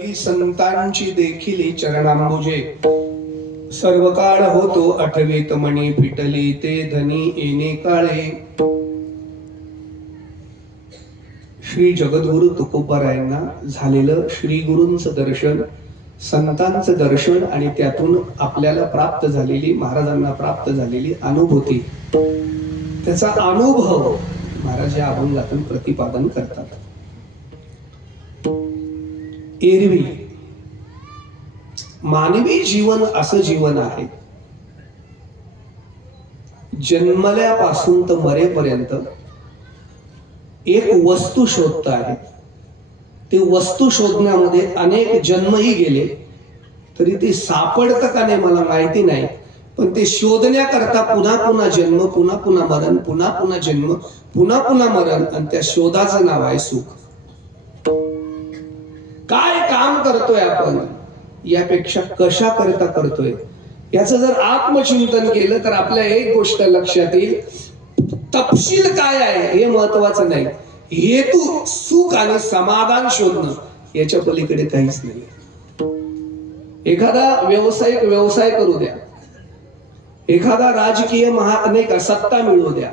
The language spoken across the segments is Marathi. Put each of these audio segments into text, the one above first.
संतांची देखील चरणांबुजे सर्व काळ होतो आठवीत मणी फिटली ते धनी येणे काळे. श्री जगद्गुरु तुकोबारायांना झालेलं श्री गुरूंचं दर्शन, संतांचं दर्शन आणि त्यातून आपल्याला प्राप्त झालेली, महाराजांना प्राप्त झालेली अनुभूती, त्याचा अनुभव महाराज या अभंगातून प्रतिपादन करतात. एरवी मानवी जीवन असं जीवन आहे, जन्मल्यापासून तर मरेपर्यंत एक वस्तू शोधत आहे. ते वस्तू शोधण्यामध्ये अनेक जन्मही गेले तरी ते सापडतं का नाही मला माहिती नाही, पण ते शोधण्याकरता पुन्हा पुन्हा जन्म, पुन्हा पुन्हा मरण, पुन्हा पुन्हा जन्म, पुन्हा पुन्हा मरण, आणि त्या शोधाचं नाव आहे सुख. काय काम करतोय आपण यापेक्षा कशा करता करतोय याचं जर आत्मचिंतन केलं तर आपल्या एक गोष्ट लक्षात येईल, तपशील काय आहे हे महत्वाचं नाही, हेतू सुख आणि समाधान शोधणं याच्या पलीकडे काहीच नाही. एखादा व्यवसाय करू द्या, एखादा राजकीय अनेक सत्ता मिळवू द्या,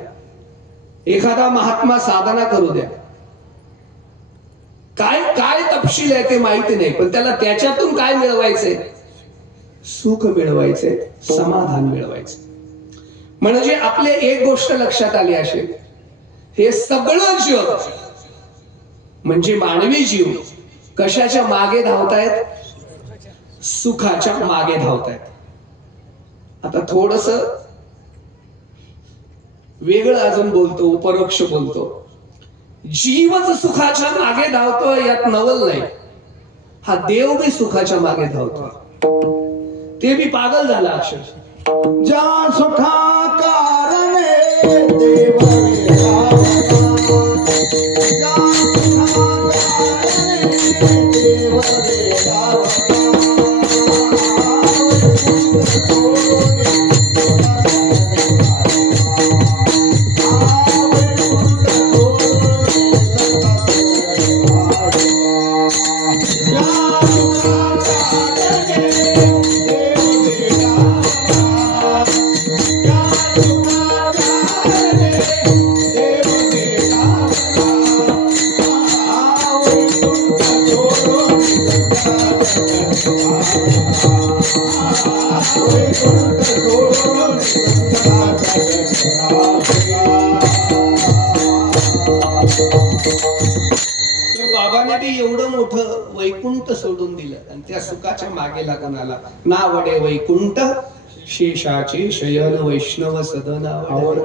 एखादा महात्मा साधना करू द्या, काय काय तपशील आहे ते माहिती नाही, पण त्याला त्याच्यातून काय मिळवायचंय? सुख मिळवायचंय, समाधान मिळवायचंय. म्हणजे आपले एक गोष्ट लक्षात आली असेल, हे सगळं जग म्हणजे मानवी जीव कशाच्या मागे धावतायत? सुखाच्या मागे धावतायत. आता थोडस वेगळं अजून बोलतो, परोक्ष बोलतो. जीवच सुखाच्या मागे धावतोय यात नवल नाही, हा देव बी सुखाच्या मागे धावतोय, ते बी पागल झाला अक्षर. ज्या सुखा कारणे देव बाबाने बी एवढं मोठं वैकुंठ सोडून दिलं आणि त्या सुखाच्या मागे लागून आला. नावडे वैकुंठ शेषाचे शयन वैष्णव सदन आवड.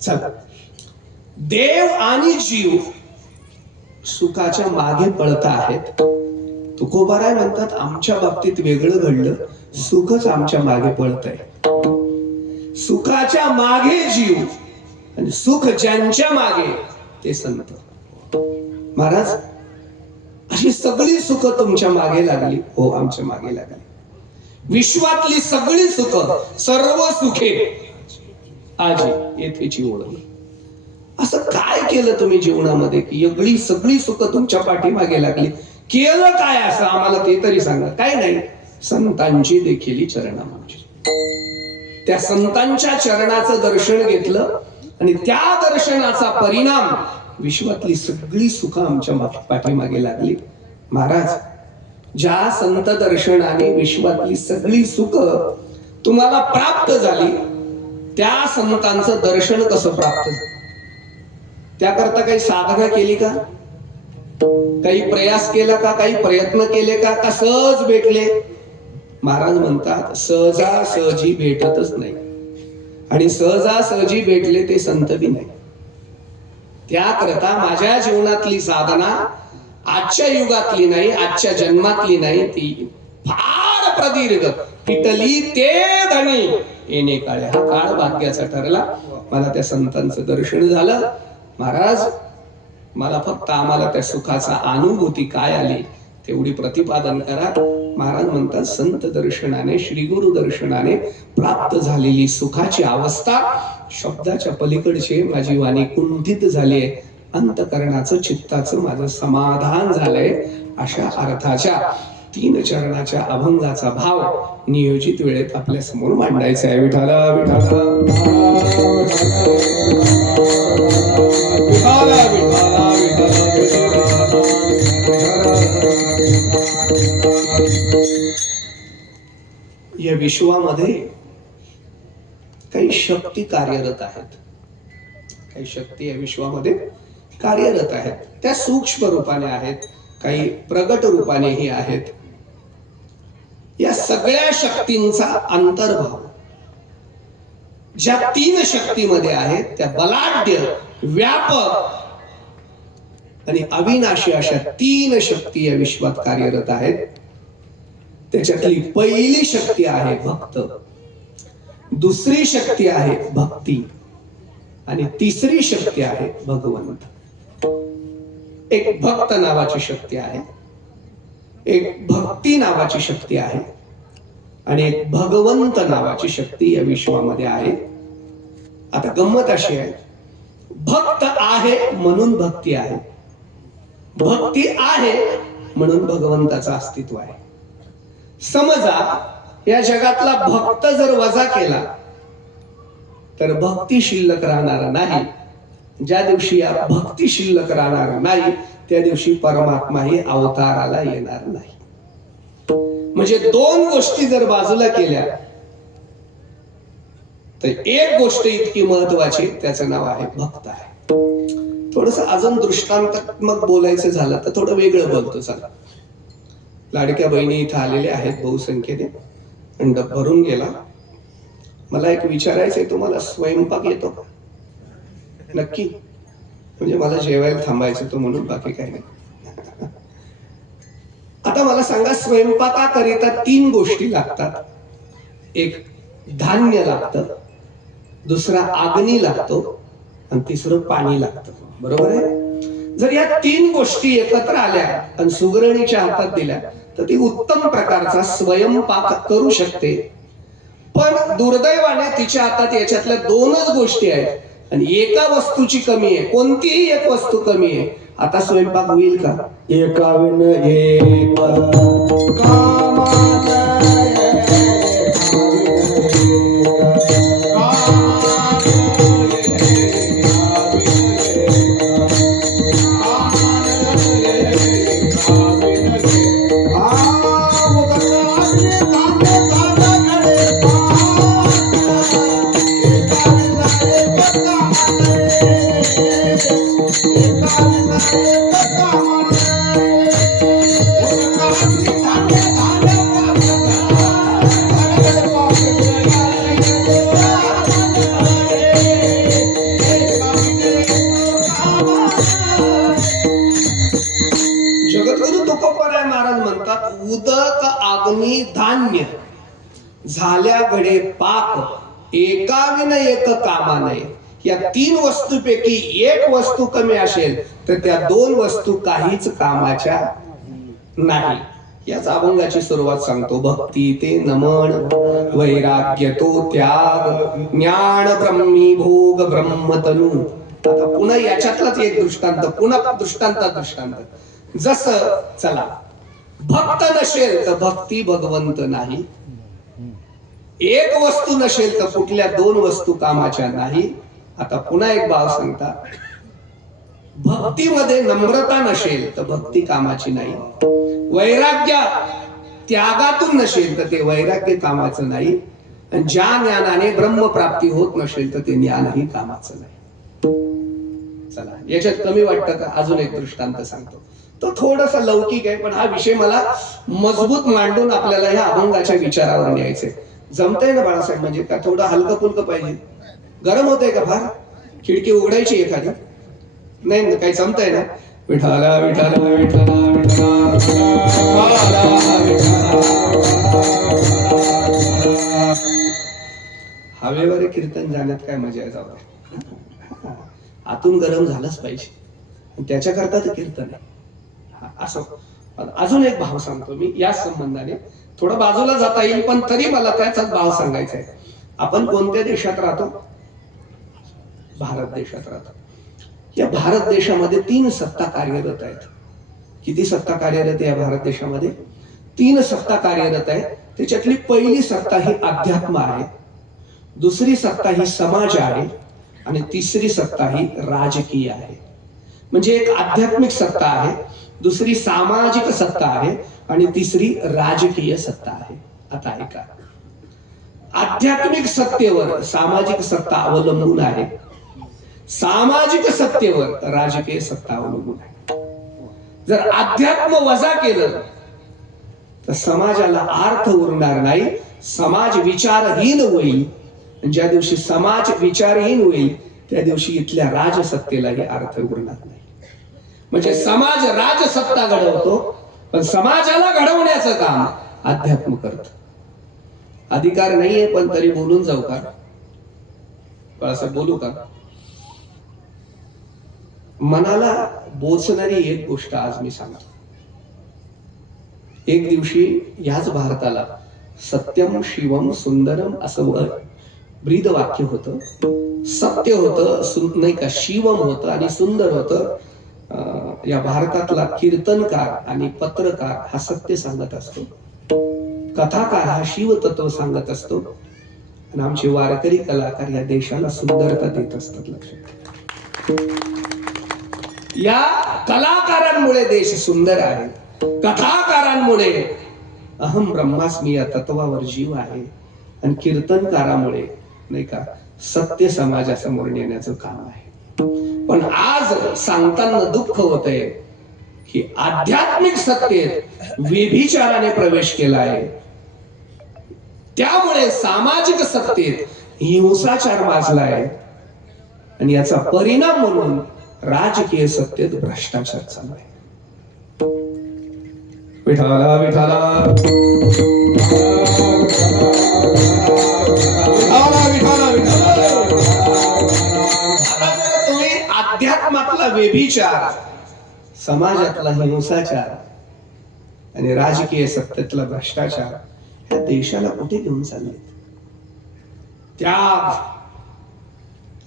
चला, देव आणि जीव सुखाच्या मागे पळत आहेत. तुकोबाराय म्हणतात आमच्या बाबतीत वेगळं घडलं, सुखच आमच्या मागे पळतंय. सुखाच्या मागे जीव आणि सुख ज्यांच्या मागे ते संत. महाराज, अशी सगळी सुख तुमच्या मागे लागली? हो, आमच्या मागे लागली. विश्वातली सगळी सुख, सर्व सुखे आजी येथेची ओळख. असं काय केलं तुम्ही जीवनामध्ये की एवढी सगळी सुख तुमच्या पाठीमागे लागली? केलं काय असं आम्हाला ते तरी सांगा. काय नाही, संतांची देखील चरणांबुजे. त्या संतांच्या चरणाचं दर्शन घेतलं आणि त्या दर्शनाचा परिणाम विश्वातली सगळी सुख आमच्या पाठीमागे लागली. महाराज, ज्या संत दर्शनाने विश्वातली सगळी सुख तुम्हाला प्राप्त झाली, त्या संतांचं दर्शन कसं प्राप्त झालं? त्याकरता काही साधना केली का? काही प्रयास केला का? काही प्रयत्न केले का? का सहज भेटले? महाराज म्हणतात सहजासहजी भेटतच नाही, आणि सहजासहजी भेटले ते संत बी नाही. त्याकरता माझ्या जीवनातली साधना आजच्या युगातली नाही, आजच्या जन्मातली नाही, ती फार प्रदीर्घ फिटली ते धनी येणे काळे. हा काळ भाग्याचा ठरला. मला त्या संतांचं दर्शन झालं. महाराज, मला फक्त आम्हाला त्या सुखाचा अनुभूती काय आली तेवढी प्रतिपादन करा. महाराज म्हणतात संत दर्शनाने, श्री गुरु दर्शनाने प्राप्त झालेली सुखाची अवस्था शब्दाच्या पलीकडचे माझी वाणी कुंठित झाली आहे. अंतकरणाचं, चित्ताचं माझं समाधान झालंय. अशा अर्थाच्या 3 चरणाच्या अभंगाचा भाव नियोजित वेळेत आपल्या समोर मांडायचा आहे. विठाला विठाला विठाला विठाला या विश्वामध्ये काही शक्ती कार्यरत आहेत. काही शक्ती या विश्वामध्ये कार्यरत आहेत. त्या सूक्ष्म रूपाने आहेत, काही प्रगट रूपानेही आहेत. या सगळ्या शक्तींचा अंतर्भाव ज्या 3 शक्तीमध्ये आहेत त्या बलाढ्य, व्यापक आणि अविनाशी अशा 3 शक्ती या विश्वात कार्यरत आहेत. त्याच्यातली पहिली शक्ती आहे भक्त, दुसरी शक्ती आहे भक्ती आणि तिसरी शक्ती आहे भगवंत. एक भक्त नावाची शक्ती आहे, एक भक्ती नावाची शक्ती आहे आणि एक भगवंत नावाची शक्ती या विश्वामध्ये आहे. आता गंमत अशी आहे, भक्त आहे म्हणून भक्ती आहे, भक्ती आहे म्हणून भगवंताचं अस्तित्व आहे. समजा या जगातला भक्त जर वजा केला तर भक्ती शिल्लक राहणार नाही. ज्या दिवशी या भक्ती शिल्लक राहणार नाही त्या दिवशी परमात्माही अवताराला येणार नाही. म्हणजे 2 गोष्टी जर बाजूला केल्या तर एक गोष्ट इतकी महत्वाची, त्याचं नाव आहे भक्त आहे. थोडस अजून दृष्टांतात्मक बोलायचं झालं तर थोडं वेगळं बोलतो. चला, लाडक्या बहिणी इथं आलेल्या आहेत बहुसंख्येने, मंडप भरून गेला. मला एक विचारायचंय, तुम्हाला स्वयंपाक येतो का? नक्की? म्हणजे मला जेवायला थांबायचं तो म्हणून, बाकी काही नाही. आता मला सांगा, स्वयंपाकाकरिता 3 गोष्टी लागतात. एक धान्य लागतं, दुसरा अग्नी लागतो आणि तिसरं पाणी लागतं. बरोबर आहे? जर या 3 गोष्टी एकत्र आल्या आणि सुगरणीच्या हातात दिल्या तर ती उत्तम प्रकारचा स्वयंपाक करू शकते. पण दुर्दैवाने तिच्या हातात याच्यातल्या 2च गोष्टी आहेत आणि एका वस्तूची कमी आहे. कोणतीही एक वस्तू कमी आहे. आता स्वयंपाक होईल का? एका विन एक कामात उदक अग्नी धान्य झाल्या घडे पाक एकाविन एक कामा नये. या 3 वस्तूपैकी एक वस्तू कमी असेल तर त्या 2 वस्तू काहीच कामाच्या नाही. याच अभंगाची सुरुवात सांगतो. भक्ती ते नमन, वैराग्य तो त्याग, ज्ञान ब्रह्मी भोग ब्रह्मतनु. आता पुन्हा याच्यातलाच एक दृष्टांत, पुन्हा दृष्टांत. जसं, चला, भक्त नसेल तर भक्ती भगवंत नाही. एक वस्तू नसेल तर कुठल्या 2 वस्तू कामाच्या नाही. आता पुन्हा एक भाव सांगता, भक्तीमध्ये नम्रता नसेल तर भक्ती कामाची नाही. वैराग्य त्यागातून नसेल तर ते वैराग्य कामाचं नाही. आणि ज्या ज्ञानाने ब्रह्मप्राप्ती होत नसेल तर ते ज्ञानही कामाचं नाही. चला, याच्यात कमी वाटतं का? अजून एक दृष्टांत सांगतो. तो थोडासा लौकिक आहे पण हा विषय मला मजबूत मांडून आपल्याला ह्या अभंगाच्या विचारावर न्यायचंय. जमतंय ना बाळासाहेब? म्हणजे का थोडं हलकं फुलकं पाहिजे? गरम होतंय का फार? खिडकी उघडायची एखादी? नाही, काही जमतंय ना? विठाला विठाला विठाला हवेवर कीर्तन जाण्यात काय मजा आहे? जाऊ, आतून गरम झालंच पाहिजे, त्याच्याकरता ते कीर्तन आहे. असं अजून एक भाव सांगतो मी या संबंधाने. थोडं बाजूला जाता येईल पण तरी मला त्याचाच भाव सांगायचा आहे. आपण कोणत्या देशात राहतो? भारत देशात राहतो. या भारत देशामध्ये 3 सत्ता कार्यरत आहेत. किती सत्ता कार्यरत आहे या भारत देशामध्ये? 3 सत्ता कार्यरत आहे. त्याच्यातली पहिली सत्ता ही अध्यात्म आहे, दुसरी सत्ता ही समाज आहे आणि तिसरी सत्ता ही राजकीय आहे. म्हणजे एक आध्यात्मिक सत्ता आहे, दुसरी सामाजिक सत्ता आहे आणि तिसरी राजकीय सत्ता आहे. आता ऐका, आध्यात्मिक सत्तेवर सामाजिक सत्ता अवलंबून आहे, सामाजिक सत्तेवर राजकीय सत्ता अवलंबून आहे. जर अध्यात्म वजा केलं तर समाजाला अर्थ उरणार नाही, समाज विचारहीन होईल. ज्या दिवशी समाज विचारहीन होईल त्या दिवशी इथल्या राजसत्तेलाही अर्थ उरणार नाही. म्हणजे समाज राजसत्ता घडवतो, पण समाजाला घडवण्याचं काम अध्यात्म करत. अधिकार नाहीये पण तरी बोलून जाऊ का? बाळासाहेब बोलू का? मनाला बोचणारी एक गोष्ट आज मी सांगतो. एक दिवशी याच भारताला सत्यम शिवम सुंदरम असं ब्रीद वाक्य होतं. सत्य होतं, नाही का, शिवम होतं आणि सुंदर होतं. या भारतातला कीर्तनकार आणि पत्रकार हा सत्य सांगत असतो, कथाकार हा शिव तत्व सांगत असतो आणि आमचे वारकरी कलाकार या देशाला सुंदरता देत असतात. लक्षात, या कलाकारांमुळे देश सुंदर आहे, कथाकारांमुळे अहम ब्रह्मास्मी या तत्वावर जीव आहे आणि कीर्तनकारामुळे, नाही का, सत्य समाजासमोर नेण्याचं काम आहे. पण आज सांगताना दुःख होतंय की आध्यात्मिक सत्तेत व्यभिचाराने प्रवेश केला आहे, त्यामुळे सामाजिक सत्तेत हिंसाचार माजलाय आणि याचा परिणाम म्हणून राजकीय सत्तेत भ्रष्टाचार चालू आहे. विठाला विठाला तुम्ही अध्यात्मातला व्यभिचार, समाजातला हिंसाचार आणि राजकीय सत्तेतला भ्रष्टाचार या देशाला कुठे घेऊन चालले? त्याग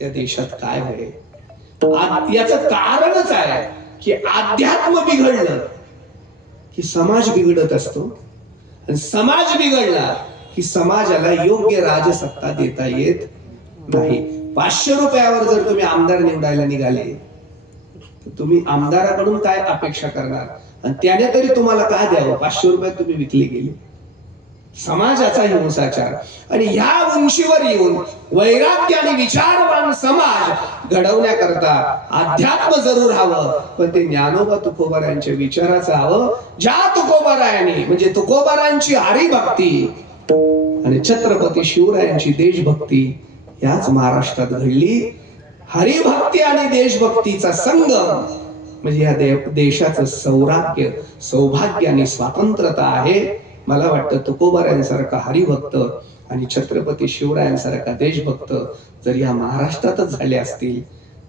या देशात काय आहे? याचं कारणच आहे की अध्यात्म बिघडलं की समाज बिघडत असतो आणि समाज बिघडला की समाजाला योग्य राजसत्ता देता येत नाही. 500 रुपयावर जर तुम्ही आमदार निवडायला निघाले तर तुम्ही आमदाराकडून काय अपेक्षा करणार आणि त्याने तरी तुम्हाला काय द्यावं? 500 रुपयात तुम्ही विकले गेले. समाजाचा हिंसाचार आणि ह्या उंचीवर येऊन वैराग्य आणि विचारवान समाज घडवण्याकरता अध्यात्म जरूर हवं, पण ते ज्ञानोबा तुकोबारायांच्या विचाराचं हवं. ज्या तुकोबारायांनी, म्हणजे तुकोबारायांची हरिभक्ती आणि छत्रपती शिवरायांची देशभक्ती याच महाराष्ट्रात घडली. हरिभक्ती आणि देशभक्तीचा संगम म्हणजे या देशाचं सौभाग्य आणि स्वातंत्र्यता आहे. मला वाटतं तुकोबारायांसारखा हरिभक्त आणि छत्रपती शिवरायांसारखा देशभक्त जर या महाराष्ट्रातच झाले असतील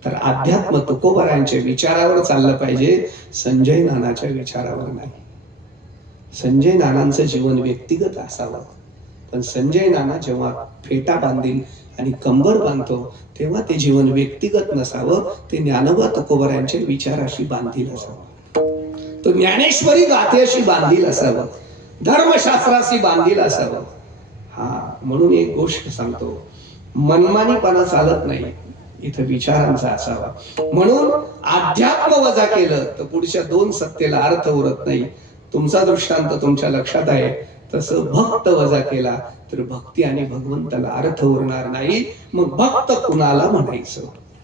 तर अध्यात्म तुकोबारायांच्या विचारावर चाललं पाहिजे, संजय नानाच्या विचारावर नाही. संजय नानांचं जीवन व्यक्तिगत असावं, पण संजय नाना जेव्हा फेटा बांधील आणि कंबर बांधतो तेव्हा ते जीवन व्यक्तिगत नसावं, ते ज्ञानोबा तुकोबारायांच्या विचाराशी बांधील असावं, तो ज्ञानेश्वरी गाथेशी बांधील असावं, धर्मशास्त्राशी बांधील असावं. म्हणून एक गोष्ट सांगतो, मनमानीपणा चालत नाही, इथं विचारांचा असावा. म्हणून अध्यात्म वजा केलं तर पुढच्या 2 सत्तेला अर्थ उरत नाही. तुमचा दृष्टांत तुमच्या लक्षात आहे. तसं भक्त वजा केला तर भक्ती आणि भगवंताला अर्थ उरणार नाही. मग भक्त कुणाला म्हणायचं?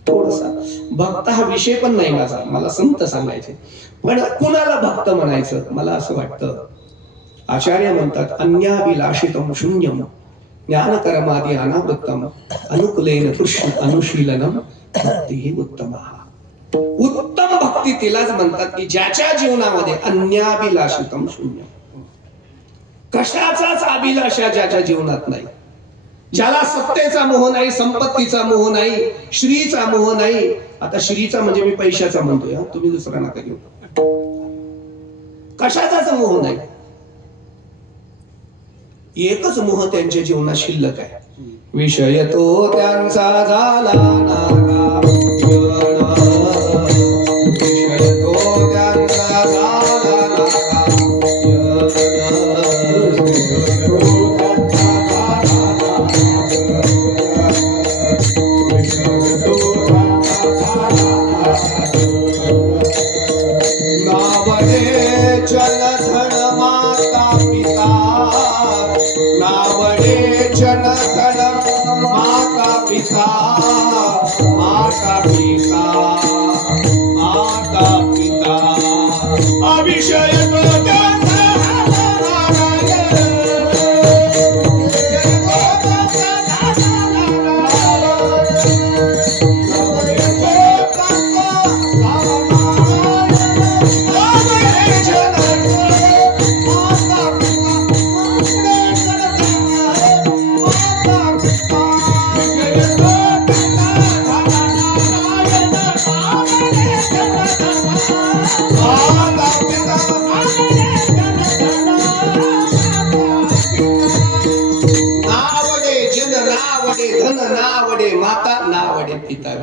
थोडसा भक्त हा विषय पण नाही माझा, मला संत सांगायचे, पण कुणाला भक्त म्हणायचं? मला असं वाटतं, आचार्य म्हणतात, अन्याभिलाषितम शून्यम ज्ञानकर्मादि अनावृत्तम अनुकुलेन कृष्ण अनुशीलनम भक्तिहि उत्तमः. उत्तम भक्ती तिलाच म्हणतात की ज्याच्या जीवनामध्ये अन्याभिलाषितम शून्य, कशाचाच अभिलाषा ज्याच्या जीवनात नाही, ज्याला सत्तेचा मोह नाही, संपत्तीचा मोह नाही, श्रीचा मोह नाही. आता श्रीचा म्हणजे मी पैशाचा म्हणतोय, तुम्ही दुसरा नका घेऊ. कशाचाच मोह नाही, एकच मोह त्यांच्या जीवनात शिल्लक आहे, विषय तो त्यांचा झाला नागा, विषय तो त्यांचा झाला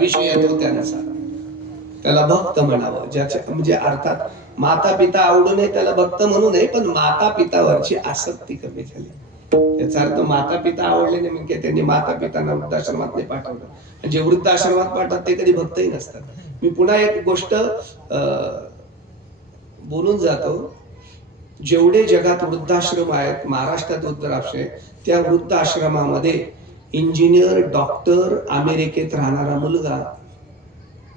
विषय येतो त्यानुसार त्याला भक्त म्हणावं. ज्याच्या म्हणजे अर्थात माता पिता आवडू नये त्याला भक्त म्हणू नये, पण माता पितावरची आसक्ती कमी झाली. याचा अर्थ माता पिता आवडले नाही म्हणजे त्यांनी माता पितांना वृद्धाश्रमात नाही पाठवलं. आणि जे वृद्धाश्रमात पाठवतात ते कधी भक्तही नसतात. मी पुन्हा एक गोष्ट बोलून जातो. जेवढे जगात वृद्धाश्रम आहेत, महाराष्ट्रात वृद्धाश्रम, त्या वृद्धाश्रमामध्ये इंजिनियर, डॉक्टर, अमेरिकेत राहणारा मुलगा,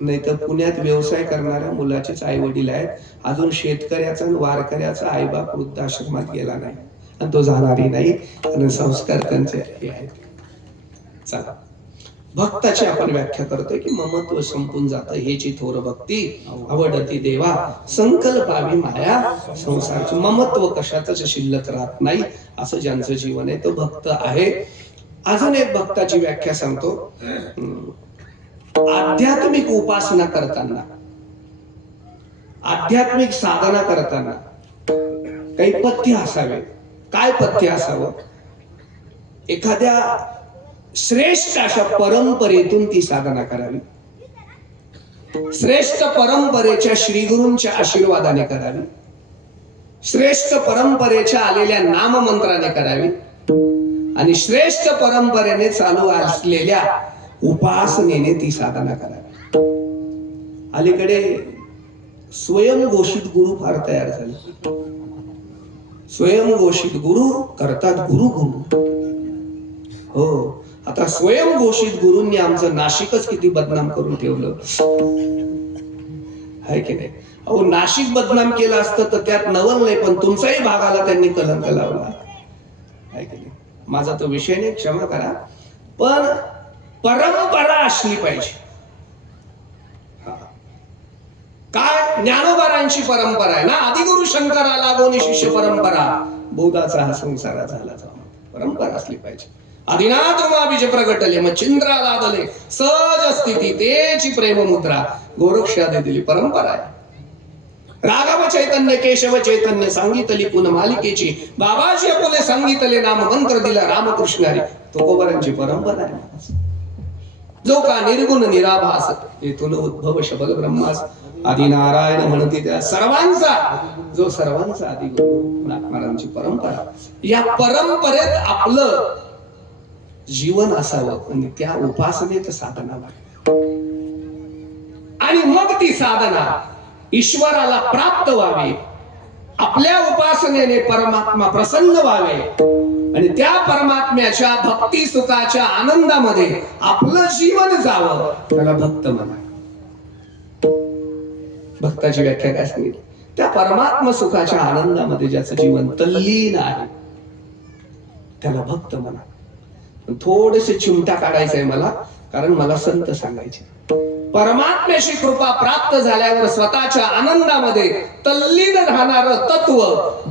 नाही तर पुण्यात व्यवसाय करणाऱ्या मुलाचेच आई वडील आहेत. अजून शेतकऱ्याचा आणि वारकऱ्याचा आईबाप वृद्धाश्रमात गेला नाही आणि तो जाणारही नाही, कारण संस्कार त्यांचे हे आहेत. चला, भक्ताची आपण व्याख्या करतोय की ममत्व संपून जातं हेची थोर भक्ती आवडती देवा संकल्पावी माया संसारचं. ममत्व कशातच शिल्लक राहत नाही असं ज्यांचं जीवन आहे तो भक्त आहे. अजून एक भक्ताची व्याख्या सांगतो. आध्यात्मिक उपासना करताना, आध्यात्मिक साधना करताना काही पथ्य असावे. काय पथ्य असावं? एखाद्या श्रेष्ठ अशा परंपरेतून ती साधना करावी. श्रेष्ठ परंपरेच्या श्रीगुरूंच्या आशीर्वादाने करावी. श्रेष्ठ परंपरेच्या आलेल्या नाममंत्राने करावी. आणि श्रेष्ठ परंपरेने चालू असलेल्या उपासनेने ती साधना करावी. अलीकडे स्वयंघोषित गुरु फार तयार झाले. स्वयंघोषित गुरु करतात गुरु गुरु. हो, आता स्वयंघोषित गुरूंनी आमचं नाशिकच किती बदनाम करून ठेवलं आहे की नाही? अहो, नाशिक बदनाम केलं असतं तर त्यात नवल नाही, पण तुमचाही भागाला त्यांनी कलंक लावला आहे की नाही? माझा तो विषय नाही, क्षमा करा, पण परंपरा असली पाहिजे. काय ज्ञानोबारांची परंपरा आहे ना, आदिगुरु शंकरा लागोनी शिष्य परंपरा, बौद्धाचा हा संसारा झाला. परंपरा असली पाहिजे. आदिनाथ बीज प्रगटले मग चिंद्रा लादले सहज स्थिती तेची प्रेम मुद्रा गोरक्षादे दिली. परंपरा आहे. राघव चैतन्य केशव चैतन्य सांगितली पुन मालिकेची, बाबाजी अकोले सांगितले नाम मंत्र दिला रामकृष्णारी. तुकोबारांची परंपरा आहे. जो का निर्गुण निराभास येथून उद्भव शबल ब्रह्मास, आदि नारायण म्हणते त्या सर्वांचा जो सर्वांचा आदि गुरु नाथमारांची परंपरा. या परंपरेत आपलं जीवन असावं आणि त्या उपासनेत साधना व्हावी. आणि मग ती साधना ईश्वराला प्राप्त व्हावी. आपल्या उपासनेने परमात्मा प्रसन्न व्हावे आणि त्या परमात्म्याच्या भक्ती सुखाच्या आनंदामध्ये आपलं जीवन जावं. त्याला भक्त म्हणा. भक्ताची व्याख्या काय सांगितली? त्या परमात्मा सुखाच्या आनंदामध्ये ज्याचं जीवन तल्लीन आहे त्याला भक्त म्हणा. थोडेसे चिमटा काढायचंय मला, कारण मला संत सांगायचे. परमात्म्याची कृपा प्राप्त झाल्यावर स्वतःच्या आनंदामध्ये तल्लीन राहणार तत्व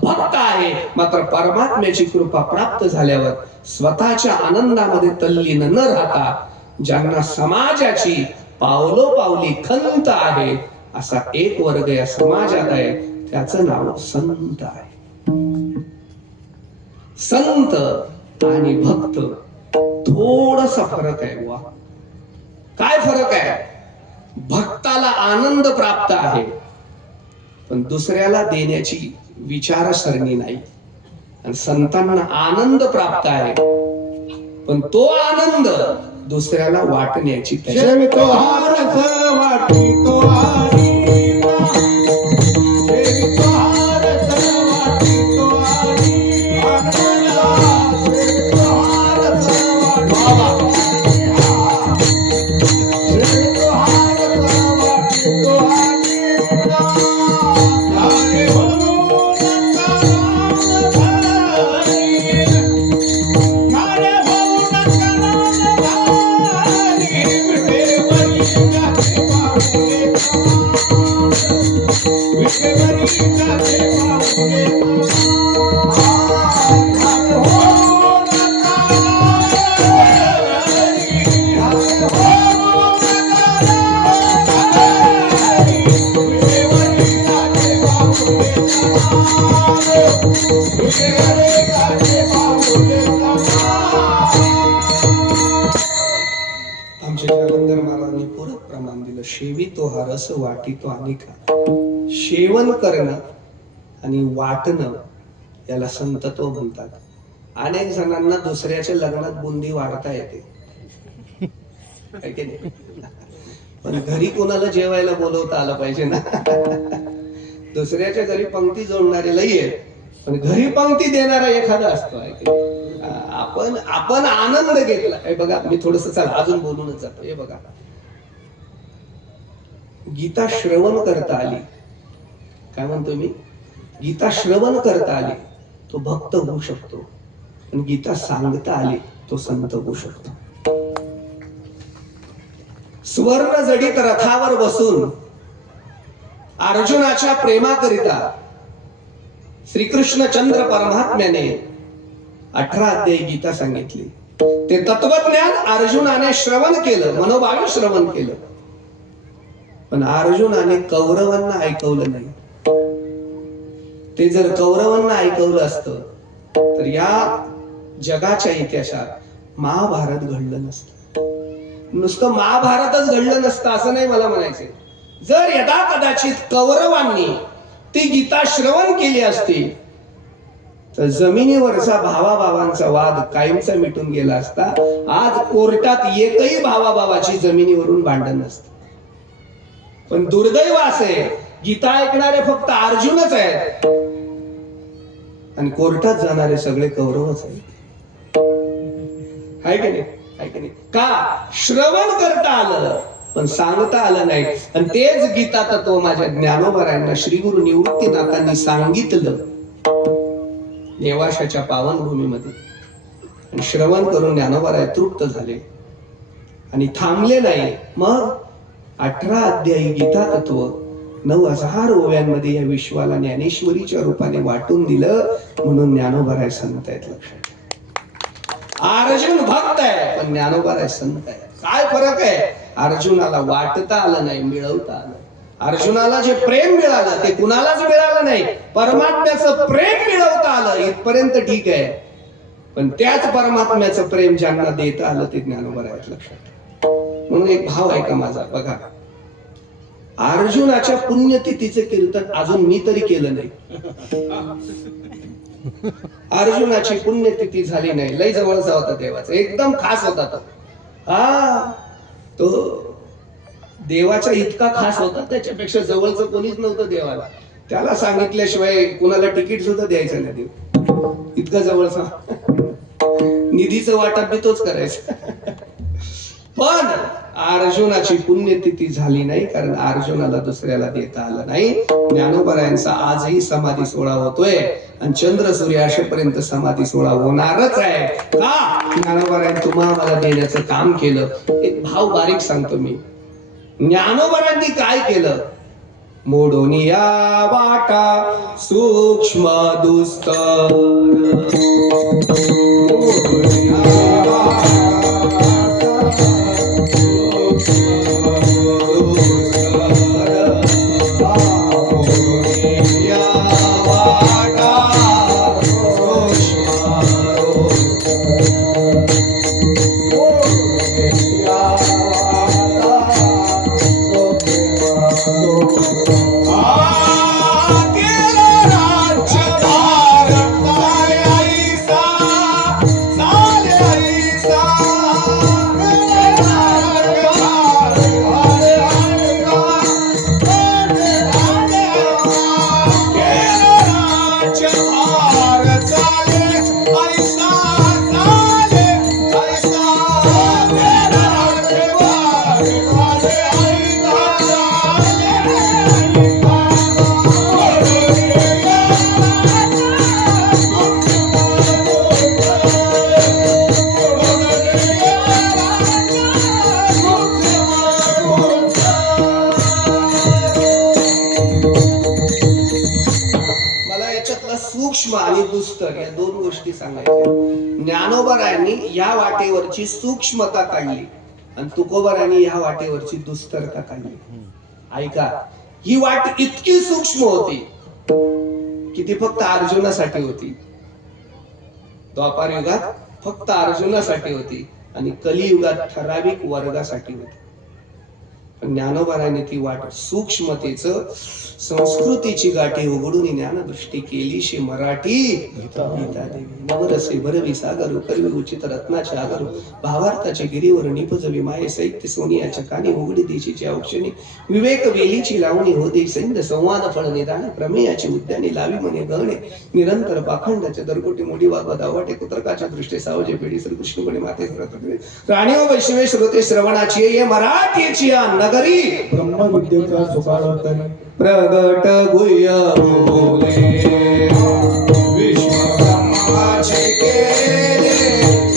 भक्त आहे. मात्र परमात्म्याची कृपा प्राप्त झाल्यावर स्वतःच्या आनंदामध्ये तल्लीन न राहता ज्यांना समाजाची पावलोपावली खंत आहे असा एक वर्ग या समाजात आहे, त्याचं नाव संत आहे. संत आणि भक्त थोडासा फरक आहे बुवा. काय फरक आहे? भक्ताला आनंद प्राप्त आहे पण दुसऱ्याला देण्याची विचारसरणी नाही. आणि संतांना आनंद प्राप्त आहे पण तो आनंद दुसऱ्याला वाटण्याची तयारी. आमच्या जालंधर महाराजांनी शेवितो हा रस वाटितो अनेका. सेवन करणं आणि वाटणं याला संतत्व म्हणतात. अनेक जणांना दुसऱ्याच्या लग्नात बुंदी वाढता येते, है की नाही? पण घरी कोणाला जेवायला बोलवता आलं पाहिजे ना. दुसऱ्याच्या घरी पंक्ती जोडणारे लई आहेत, पण घरी पंक्ती देणारा एखादा असतो, है की नाही? आपण आनंद घेतला. हे बघा, मी थोडस चला अजून बोलूनच जातो. हे बघा, गीता श्रवण करता आली, काय म्हणतो मी, गीता श्रवण करता आली तो भक्त होऊ शकतो, पण गीता सांगता आली तो संत होऊ शकतो. सुवर्ण जडित रथावर बसून अर्जुनाच्या प्रेमाकरिता श्रीकृष्ण चंद्र परमात्म्याने 18 अध्याय गीता सांगितली. ते तत्वज्ञान अर्जुनाने श्रवण केलं, मनोभावे श्रवण केलं, पण अर्जुनाने कौरवांना ऐकवलं नाही. ते जर कौरवांना ऐकवलं असतं तर या जगाच्या इतिहासात महाभारत घडलं नसतं. नुसतं महाभारतच घडलं नसतं असं नाही मला म्हणायचंय. जर यदा कदाचित कौरवांनी ती गीता श्रवण केली असती तर जमिनीवरचा भावाभावांचा वाद कायमचा मिटून गेला असता. आज कोर्टात एकही भावाभावाची जमिनीवरून भांडण नसतं. पण दुर्दैव असे, गीता ऐकणारे फक्त अर्जुनच आहेत आणि कोर्टात जाणारे सगळे कौरवच आहेत. आहे की नाही? आहे की नाही? का? श्रवण करता आलं पण सांगता आलं नाही. आणि तेच गीता तत्व माझ्या ज्ञानोबरायांना श्री गुरु निवृत्तीनाथांनी सांगितलं नेवाशाच्या पावनभूमीमध्ये. आणि श्रवण करून ज्ञानोबराय तृप्त झाले आणि थांबले नाही. मग 18 अध्यायी गीता तत्व 9000 ओव्यांमध्ये या विश्वाला ज्ञानेश्वरीच्या रूपाने वाटून दिलं. म्हणून ज्ञानोबराय संत आहेत. लक्षात, अर्जुन भक्त आहे पण ज्ञानोबराय संत आहे. काय फरक आहे? अर्जुनाला वाटता आलं नाही, मिळवता आलं. अर्जुनाला जे प्रेम मिळालं ते कुणालाच मिळालं नाही. परमात्म्याचं प्रेम मिळवता आलं इथपर्यंत ठीक आहे, पण त्याच परमात्म्याचं प्रेम ज्यांना देता आलं ते ज्ञानोबराय आहेत. लक्षात. म्हणून एक भाव आहे का माझा, बघा, अर्जुनाच्या पुण्यतिथीचे कीर्तन अजून मी तरी केलं नाही. अर्जुनाची पुण्यतिथी झाली नाही. लय जवळचा होता देवाचा, एकदम खास होता तो. तो देवाचा इतका खास होता, त्याच्यापेक्षा जवळचं कोणीच नव्हतं देवाला. त्याला सांगितल्याशिवाय कुणाला तिकीट सुद्धा द्यायचं नाही देव. इतका जवळचा. निधीचं वाटप बी तोच करायचं. पण अर्जुनाची पुण्यतिथी झाली नाही, कारण अर्जुनाला दुसऱ्याला देता आलं नाही. ज्ञानोबरायांचा आजही समाधी सोहळा होतोय आणि चंद्र सूर्य असेपर्यंत समाधी सोहळा होणारच आहे. का? ज्ञानोबरायांनी तुम्हाला देण्याचं काम केलं. एक भाव बारीक सांगतो मी. ज्ञानोबरांनी काय केलं? मोडोनिया वाटा सूक्ष्म दुस्तर, सूक्ष्म आणि दुस्तर या दोन गोष्टी सांगायच्या. ज्ञानोबरायांनी या वाटेवरची सूक्ष्मता काढली आणि तुकोबरायांनी या वाटेवरची दुस्तरता काढली. ऐका, ही वाट इतकी सूक्ष्म होती की ती फक्त अर्जुनासाठी होती. द्वापार युगात फक्त अर्जुनासाठी होती आणि कलियुगात ठराविक वर्गासाठी होती. पण ज्ञानोबाराने ती वाट सूक्ष्मतेचं संस्कृतीची गाठी उघडून ज्ञानदृष्टी केली शे मराठी गीता देवी नवरसे भरवी सागरू करवी उचित रत्नाच्या आगरू भावार्थाचे गिरीवर निपजवी माये साहित्य सोनियाच्या कानी उघडी देशीची औक्षणी विवेक वेलीची लावणी होते सैन्य संवाद फळ निदान प्रमेयाची उद्याने लावी म्हणे गहणे निरंतर पाखंडाच्या दरकोटी मोडी वागवा दावाटे कुत्रकाच्या दृष्टी सावजे पेढी श्रीकृष्णपणे माते राणी व वैष्णवे श्रोते श्रवणाची ये मराठीची या नगरी ब्रह्मविद्येचा सुकाळतरी प्रगट गुह्य बोले विश्वब्रह्माचे केले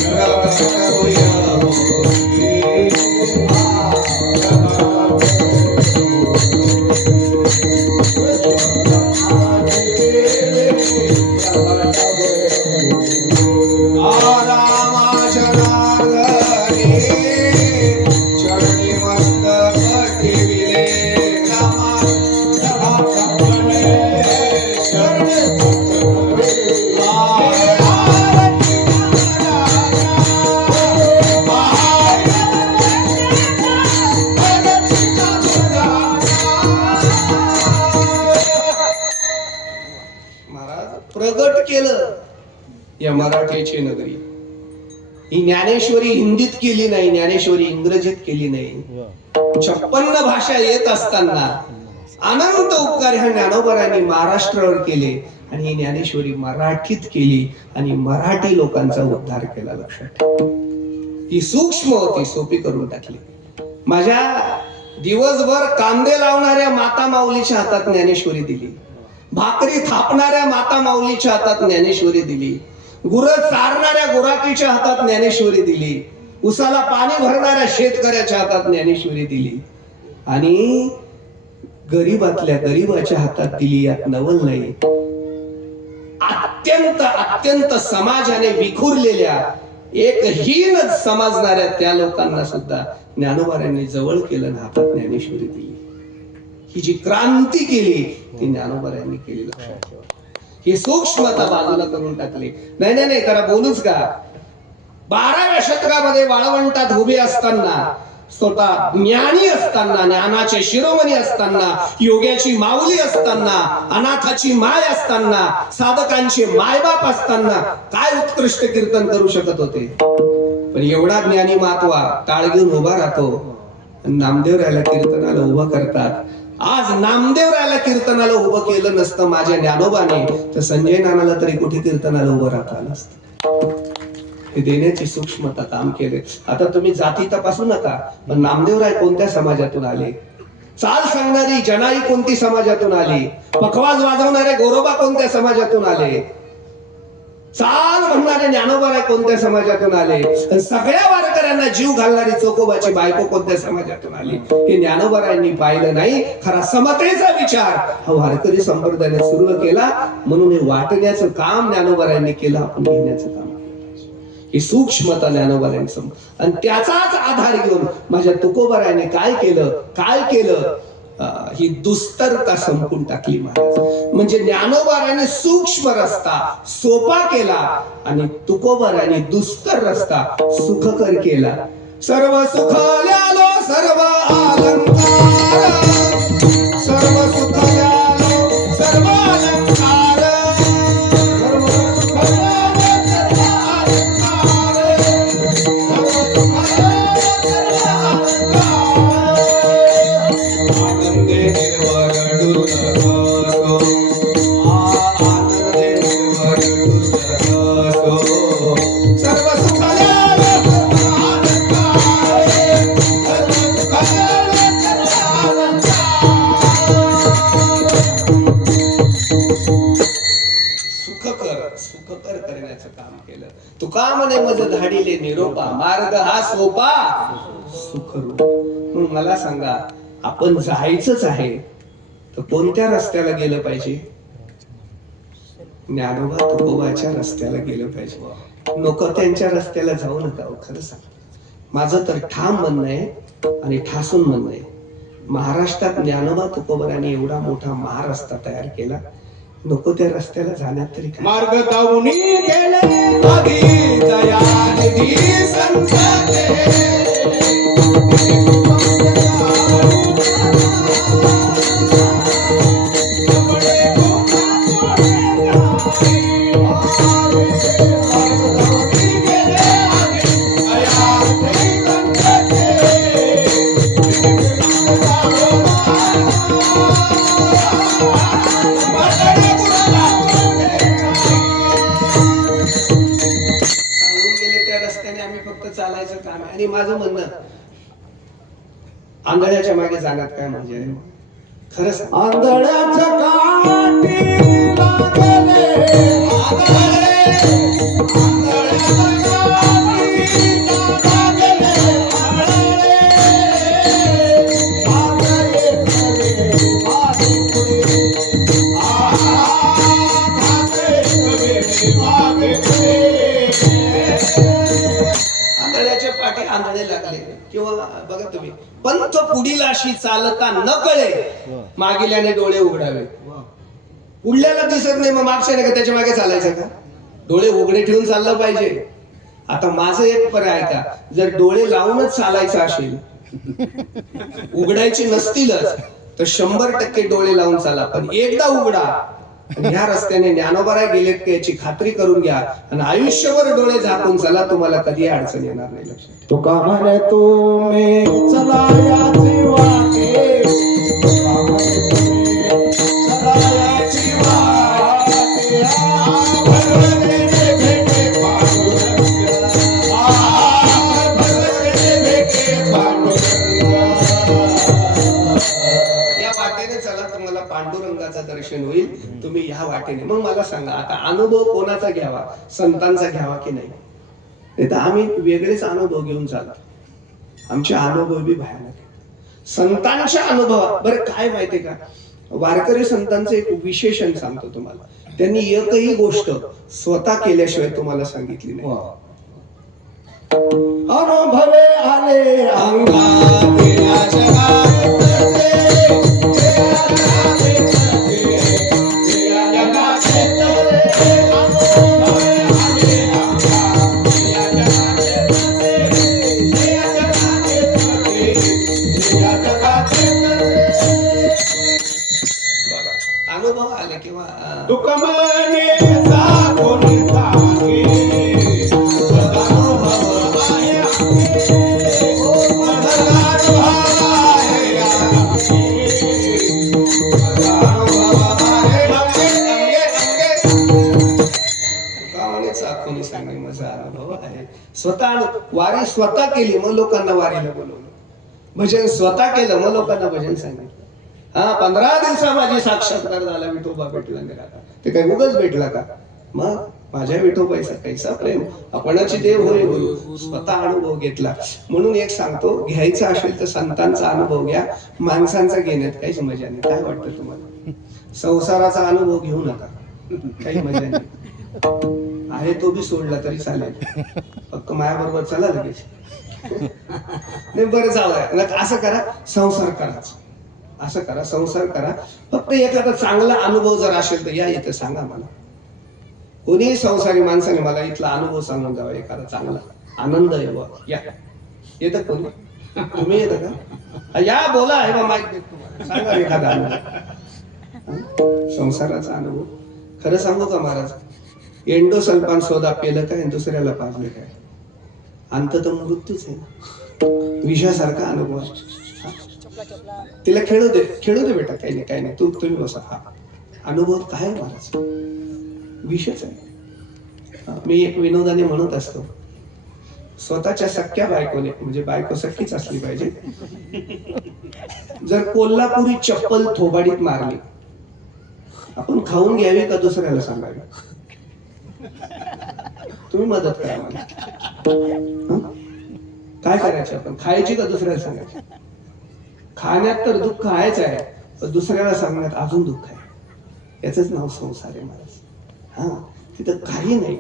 प्रगट गुह्य बोले चरणी मस्तक ठेविले प्रगट केलं या मराठीची नगरी. ही ज्ञानेश्वरी हिंदीत केली नाही, ज्ञानेश्वरी इंग्रजीत केली नाही. 56 भाषा येत असताना अनंत उपकार ह्या ज्ञानोबारांनी महाराष्ट्रावर केले आणि ही ज्ञानेश्वरी मराठीत केली आणि मराठी लोकांचा उद्धार केला. लक्षात ठेवा, ही सूक्ष्म होती, सोपी करून टाकली. माझ्या दिवसभर कांदे लावणाऱ्या माता माऊलीच्या हातात ज्ञानेश्वरी दिली, भाकरी थापणाऱ्या माता माऊलीच्या हातात ज्ञानेश्वरी दिली, गुरं चारणाऱ्या गुराकीच्या हातात ज्ञानेश्वरी दिली, उसाला पाणी भरणाऱ्या शेतकऱ्याच्या हातात ज्ञानेश्वरी दिली आणि गरीबातल्या गरीबाच्या हातात दिली. यात नवल नाही. अत्यंत अत्यंत समाजाने विखुरलेल्या एकहीन समजणाऱ्या त्या लोकांना सुद्धा ज्ञानोबारांनी जवळ केलं, हातात ज्ञानेश्वरी दिली. ही जी क्रांती केली ती ज्ञानोबारांनी केली. लक्षात ठेवा, ही सूक्ष्मता बाजूला करून टाकली. नाही नाही नाही करा बोलूच का. 12व्या शतकामध्ये वाळवंटात उभे असताना, स्वतः ज्ञानी असताना, ज्ञानाचे शिरोमणी असताना, योग्याची माऊली असताना, अनाथाची माय असताना, साधकांचे मायबाप असताना काय उत्कृष्ट कीर्तन करू शकत होते. पण एवढा ज्ञानी महात्वा टाळ घेऊन उभा राहतो. नामदेव रायाला कीर्तनाला उभं करतात. आज नामदेव रायाला कीर्तनाला उभं केलं नसतं माझ्या ज्ञानोबाने, तर संजय नानाला तरी कुठे कीर्तनाला उभं राहता आलं असतं. हे देण्याची सूक्ष्मता काम केले. आता तुम्ही जाती तपासू नका, पण नामदेव राय कोणत्या समाजातून आले, चाल सांगणारी जनाई कोणती समाजातून आली, पखवाज वाजवणारे गोरोबा कोणत्या समाजातून आले, चाल म्हणणारे ज्ञानोबा कोणत्या समाजातून आले, सगळ्या वारकऱ्यांना जीव घालणारी चोकोबाची बायको कोणत्या समाजातून आली, हे ज्ञानोबारांनी पाहिलं नाही. खरा समतेचा विचार हा वारकरी संप्रदायाने सुरू केला, म्हणून हे वाटण्याचं काम ज्ञानोबारांनी केलं, आपण घेण्याचं काम. ही सूक्ष्मता ज्ञानोबारांनी आणि त्याचाच आधार घेऊन माझ्या तुकोबाराने काय केलं, ही दुस्तरता संपून टाकली महाराज. म्हणजे ज्ञानोबाराने सूक्ष्म रस्ता सोपा केला आणि तुकोबाराने दुस्तर रस्ता सुखकर केला. सर्व सुखाल्यालो सर्व अलंकार, सर्व सुखाल्यालो सर्व अलंकार, सर्व सुखाल्यालो सर्व अलंकार, सर्व सुखाल्यालो सर्व अलंकार. आनंदे निर्भर डुलतो, आनंदे निर्भर डुलतो, सर्व सुखाल्यालो सर्व अलंकार, सर्व सुखाल्यालो सर्व अलंकार. सुखकर करण्याचं काम केलं. तुका म्हणे मज धाडिले निरोपा, मार्ग हा सोपा सुखरूप. मग मला सांगा, आपण जायचंच आहे तर कोणत्या रस्त्याला गेलं पाहिजे? ज्ञानोबा तुकोबाच्या रस्त्याला गेलं पाहिजे. नको त्यांच्या रस्त्याला जाऊ नका. खरं सांग, माझं तर ठाम म्हणणं आहे आणि ठासून म्हणणं आहे, महाराष्ट्रात ज्ञानोबा तुकोबांनी एवढा मोठा महारस्ता तयार केला, नको त्या रस्त्याला जाण्यात तरी काय. मार्ग दावणी गेले आधी दयानिधी संत सांगून गेले त्या रस्त्याने आम्ही फक्त चालायचं काम आहे. आणि माझं म्हणणं, आंधळ्याच्या मागे जाण्यात काय मजा आहे? खरं सांग. आंधळ्याच्या काठी लागले आंधळ्याच्या पाठी आंधळे लागले. किंवा बघा तुम्ही, पंथ पुढील अशी चालता न कळे मागिल्याने डोळे उघडावे. पुढल्याला दिसत नाही, मग मागच्याने का त्याच्या मागे चालायचं का? डोळे उघडे ठेवून चाललं पाहिजे. आता माझं एक पर्याय का, जर डोळे लावूनच चालायचं असेल, उघडायचे नसतीलच, तर 100% डोळे लावून चाला. पण एकदा उघडा आणि ह्या रस्त्याने ज्ञानोबाराय गेलेत का याची खात्री करून घ्या आणि आयुष्यभर डोळे झाकून चला, तुम्हाला कधी अडचण येणार नाही. लक्षात तुका म्हणे तुम्ही चला याची वाटे, तुका म्हणे तुम्ही चला याची वाटे, भरवलेले भेटे पांडुरंग, भरवलेले भेटे पांडुरंग. या वाटेने चला, तुम्हाला पांडुरंगाचं दर्शन होईल. तुम्ही ह्या वाटेने. मग मला सांगा, आता अनुभव कोणाचा घ्यावा? संतांचा घ्यावा की नाही? नाही तर आम्ही वेगळेच अनुभव घेऊन चालतो. आमचे अनुभव बी भयानक आहे. संतांच्या अनुभवात बरं काय माहितीये का, वारकरी संतांचं एक विशेषण सांगतो तुम्हाला. त्यांनी एकही गोष्ट स्वतः केल्याशिवाय तुम्हाला सांगितली नाही. अनुभवे आले अंगात या जगात अनुभव आले किंवा तुका म्हणे साखोनी जागे, सदानुभव आहे ओ सदानुभव आहे आमचे, सदानुभव आहे गावाने चाखून सांगणे माझा अनुभव आहे. स्वतः वारी स्वतः केली, मग लोकांना वारीला बोलवलं. भजन स्वतः केलं, मग लोकांना भजन सांगितलं. हा 15 दिवसा माझी साक्षात्कार झाला, विठोबा भेटला निराकार. ते काही उगाच भेटला का? मग माझ्या विठोबाईचा कैसा प्रेम, आपणाची देव होय गुरु. स्वतः अनुभव घेतला. म्हणून एक सांगतो, घ्यायचं असेल तर संतांचा अनुभव घ्या, माणसांचा घेण्यात काहीच मजा नाही. काय वाटतं तुम्हाला? संसाराचा अनुभव घेऊ नका, काही मजा नाही. आहे तो बी सोडला तरी चालेल, फक्त मायाबरोबर चला लगेच. नाही बरं जाऊया, असं करा, संसार कराच, असं करा, संसार करा. फक्त एखादा चांगला अनुभव जर असेल तर या इथं सांगा मला. कोणी संसारी माणसाने मला इथला अनुभव सांगून जावा, एखादा चांगला आनंद आहे बुवा. या येतं कोणी? तुम्ही येतं का? या बोला, आहे बा माहित नाही तुम्हाला, सांगा एखादा अनुभव, संसाराचा अनुभव. खरं सांगू का महाराज, एंडोसल्फान सोदा पेलं काय दुसऱ्याला पाजलं काय, अंत तर मृत्यूच आहे. विषासारखा अनुभव आहे. तिला खेळू दे बेटा, काही नाही काही नाही, तुम्ही बसा. हा अनुभव काय महाराज, विषच आहे. मी एक विनोदाने म्हणत असतो, स्वतःच्या सख्या बायकोने, म्हणजे बायको सख्खीच असली पाहिजे, जर कोल्हापुरी चप्पल थोबाडीत मारली, आपण खाऊन घ्यावी का दुसऱ्याला सांगावी? तुम्ही मदत करा मला. काय करायचं आपण, खायची का दुसऱ्याला सांगायची? खाण्यात तर दुःख आहेच आहे, पण दुसऱ्याला सांगण्यात अजून दुःख आहे. याच नाव संसार आहे महाराज. हा तिथं काही नाही,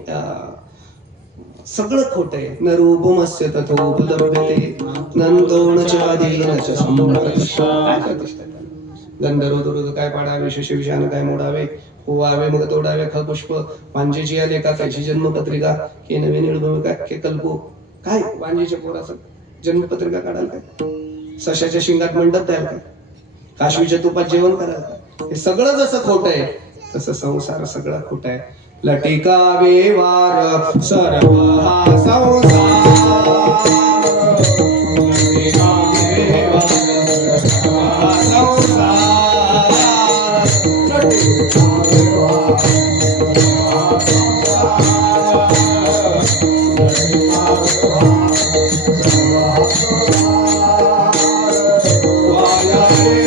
सगळं खोट आहे. न रूपमस्य तथोपलभ्यते नंदोणचादीनच संप्रतिष्ठा. काय प्रतिष्ठा? गंधर्व काय पाडावे, शशविषान काय मोडावे, होवावे मग तोडावे खपुष्प, वांजेची आले का त्याची जन्मपत्रिका, के नवीन निळभूमी काय कल्पो. काय वांजेच्या पोराचं जन्मपत्रिका काढाल काय? सशाच्या शिंगात मंडप द्याल काय? काशवीच्या तुपात जेवण कराल काय? हे सगळं जसं खोट आहे तसं संसार सगळं खोट आहे. लटिका व्यवहार सर्व हा संसार लटिका व्यवहार सर्व हा संसार लटिका व्यवहार सर्व हा संसार लटिका व्यवहार सर्व हा संसार वाया रे